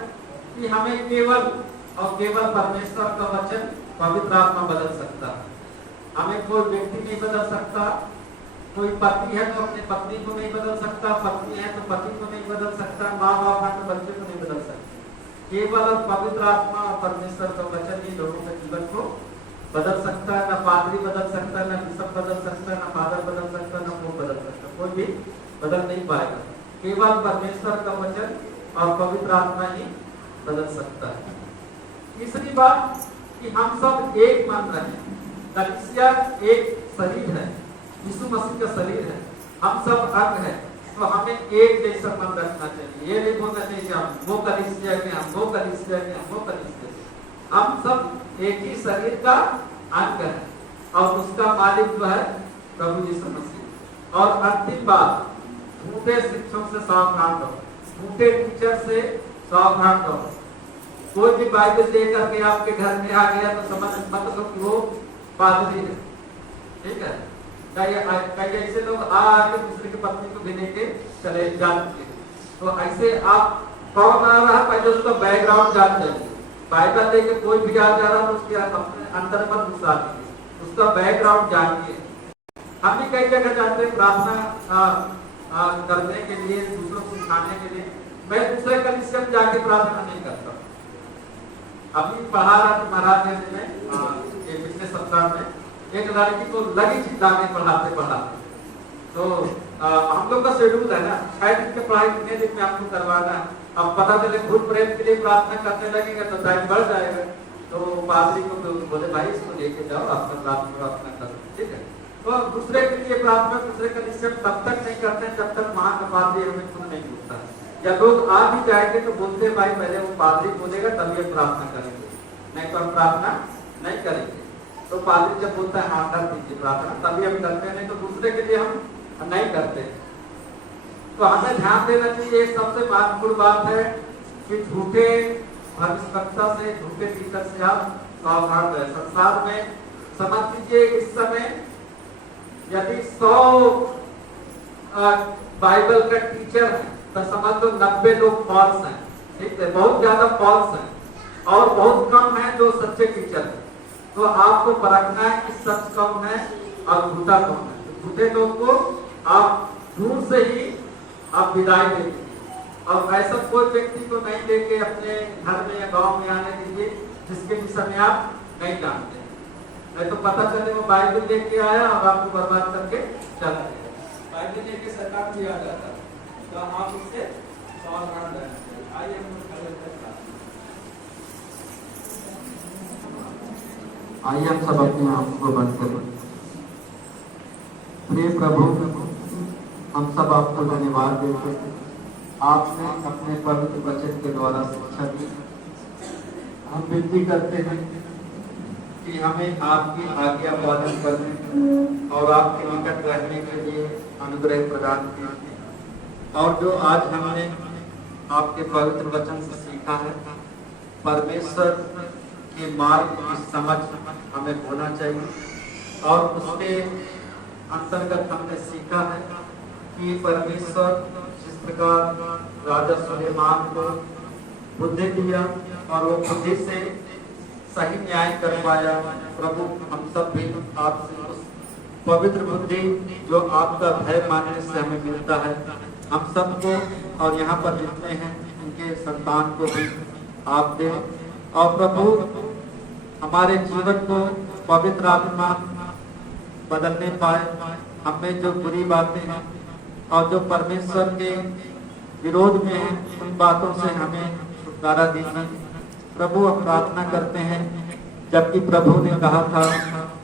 कि हमें केवल और केवल परमेश्वर का वचन, पवित्र आत्मा बदल सकता है। हमें कोई व्यक्ति नहीं बदल सकता। कोई पति है तो अपने पत्नी को नहीं बदल सकता, पत्नी है तो पति को नहीं बदल सकता, माँ बाप है तो बच्चे को नहीं बदल सकता। केवल और पवित्र आत्मा और परमेश्वर का वचन ही लोगों के जीवन को बदल सकता है। न पादरी बदल सकता है, न बिशप बदल सकता है, न फादर बदल सकता है, न पोप बदल सकता, कोई भी बदल नहीं पाएगा। केवल परमेश्वर का वचन और पवित्र आत्मा ही बदल सकता है। तीसरी बात कि हम सब एक मन रहे। कलीसिया एक शरीर है, यीशु मसीह का शरीर है, हम सब अंग है, तो हमें एक जैसा मन रखना चाहिए। ये नहीं बोलना चाहिए कि हम वो कलीसिया के, हम वो कलीसिया के, हम वो कलीसिया के। हम सब एक ही शरीर का अंग है और उसका मालिक जो है प्रभु यीशु मसीह। और अंतिम बात, झूठे शिक्षकों से सावधान रहो, झूठे टीचर से सावधान रहो। कोई भी बाइबल लेकर के आपके घर में आ गया तो समझ मत लो कि वो पादरी है, ठीक है। कई ऐसे लोग आके दूसरे की पत्नी को भी लेके चले जाते, तो ऐसे आप कौन आ रहा पहले उसका बैकग्राउंड जान चाहिए। बाइबल लेके कोई भी आ जा रहा तो उसके अपने अंदर मत घुसा दीजिए, उसका बैकग्राउंड जानिए। हम भी कई जगह जाते हैं प्रार्थना करने के लिए, दूसरों को सिखाने के लिए। मैं दूसरे कलीसिया में जाके प्रार्थना नहीं करता। अभी पढ़ा रहा था महाराज में पिछले सप्ताह में एक लड़की को लगी चिल्लाने पढ़ाते पढ़ाते, तो हम लोग का शेड्यूल है ना, 6 दिन की पढ़ाई कितने दिन में आपको करवाना है। अब पता चले भूत प्रेत के लिए प्रार्थना करने लगेगा तो टाइम बढ़ जाएगा। तो पादरी को बोले भाई इसको लेके जाओ, आपका प्रार्थना करो, ठीक है। तो दूसरे के लिए प्रार्थना दूसरे कलीसिया तब तक नहीं करते जब तक वहां का पादरी हमें खुद नहीं बोलता। या लोग आ भी जाएंगे तो बोलते हैं भाई पहले वो पादरी बोलेगा तभी हम प्रार्थना करेंगे, नहीं तो हम प्रार्थना नहीं करेंगे। तो पादरी जब बोलता है हाँ कर दीजिए प्रार्थना तभी हम करते हैं, नहीं तो दूसरे के लिए हम नहीं करते। तो हमें ध्यान देना चाहिए, सबसे महत्वपूर्ण बात है कि झूठे भविष्यवक्ता से, झूठे टीचर से आप सावधान रहे। संसार में समझ लीजिए इस समय यदि 100 बाइबल का टीचर है तो समझ लो 90 लोग फॉल्स हैं, ठीक है, बहुत ज्यादा फॉल्स हैं और बहुत कम है जो सच्चे टीचर हैं। तो आपको परखना है कि सच कौन है और झूठा कौन है। झूठे लोग को आप दूर से ही आप विदाई दे दीजिए और ऐसा कोई व्यक्ति को नहीं लेके अपने घर में या गांव में आने दीजिए जिसके विषय में आप नहीं जानते, नहीं तो पता चले वो बाइबल लेके आया और आपको बर्बाद करके चल गया। बाइबल लेके सरकार भी आ जाता, तो आप इससे सावधान रहें। आइए हम सब अपने आंखों को बंद करें। प्रिय प्रभु, हम सब आपको धन्यवाद देते हैं, आपने अपने पवित्र वचन के द्वारा शिक्षा दी। हम विनती करते हैं कि हमें आपकी आज्ञा पालन करने और आपके निकट रहने के लिए अनुग्रह प्रदान कीजिए। और जो आज हमने आपके पवित्र वचन से सीखा है, परमेश्वर के मार्ग की समझ हमें होना चाहिए और उसके अंतर्गत हमने सीखा है कि परमेश्वर जिस प्रकार राजा सुलेमान को बुद्धि दिया और वो बुद्धि से सही न्याय कर पाया, प्रभु हम सब भी आपसे उस पवित्र बुद्धि जो आपका भय मानने से हमें मिलता है, हम सबको और यहाँ पर जितने हैं उनके संतान को भी आप दें। और प्रभु हमारे जीवन को पवित्र आत्मा बदलने पाए, हमें जो बुरी बातें हैं और जो परमेश्वर के विरोध में हैं उन बातों से हमें छुटकारा दीजिए। प्रभु हम प्रार्थना करते हैं, जबकि प्रभु ने कहा था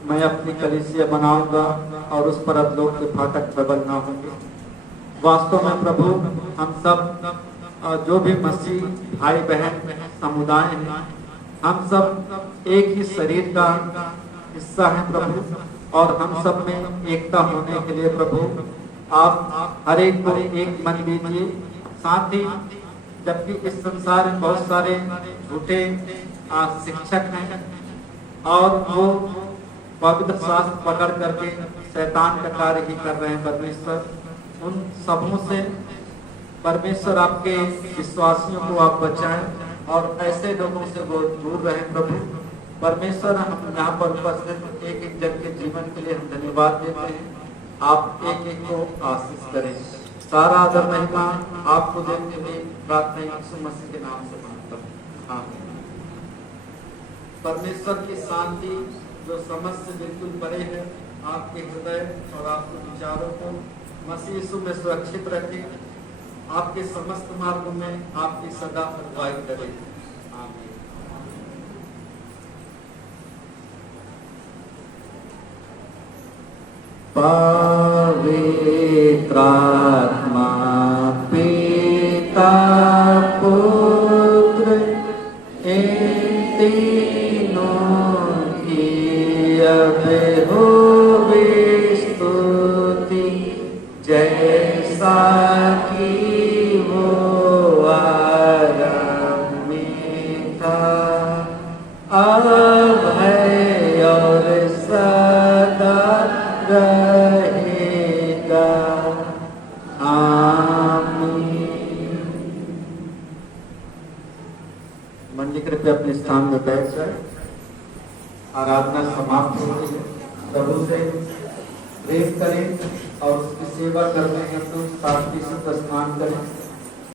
मैं अपनी कलीसिया बनाऊंगा और उस पर अधलोक के फाटक प्रबल न होंगे, वास्तव में प्रभु हम सब जो भी मसीह भाई बहन समुदाय हैं, हम सब एक ही शरीर का हिस्सा है प्रभु, और हम सब में एकता होने के लिए प्रभु आप हर एक को एक मन दीजिए। साथ ही जबकि इस संसार में बहुत सारे झूठे शिक्षक हैं और वो पवित्र शास्त्र पकड़ करके शैतान का कार्य ही कर रहे हैं परमेश्वर, उन सबों से परमेश्वर आपके विश्वासियों को आप बचाएं और ऐसे लोगों से वो दूर रहें प्रभु परमेश्वर। हम यहाँ पर उपस्थित एक एक जन के जीवन के लिए हम धन्यवाद देते हैं। आप एक एक को आशीष करें। सारा आदर महिमा आपको देने के लिए प्रार्थना यीशु मसीह के नाम से मांगता हूं, आमीन। परमेश्वर की शांति जो समझ से बिल्कुल परे है, आपके हृदय और आपके विचारों को मसीह यीशु में सुरक्षित रखे, आपके समस्त मार्गों में आपकी सदा अगुवाई करे, आमीन। पवित्र आत्मा पिता पुत्र इन तीनों की अब होवे स्तुति, जैसा कि वो आरंभ में था, अब है और सदा रहेगा, आमीन। मंडी कृपया अपने स्थान में बैठ जाए। आराधना समाप्त हो गई है। प्रभु से प्रेम करें और उसकी सेवा करने हेतु सात्विक स्नान करें।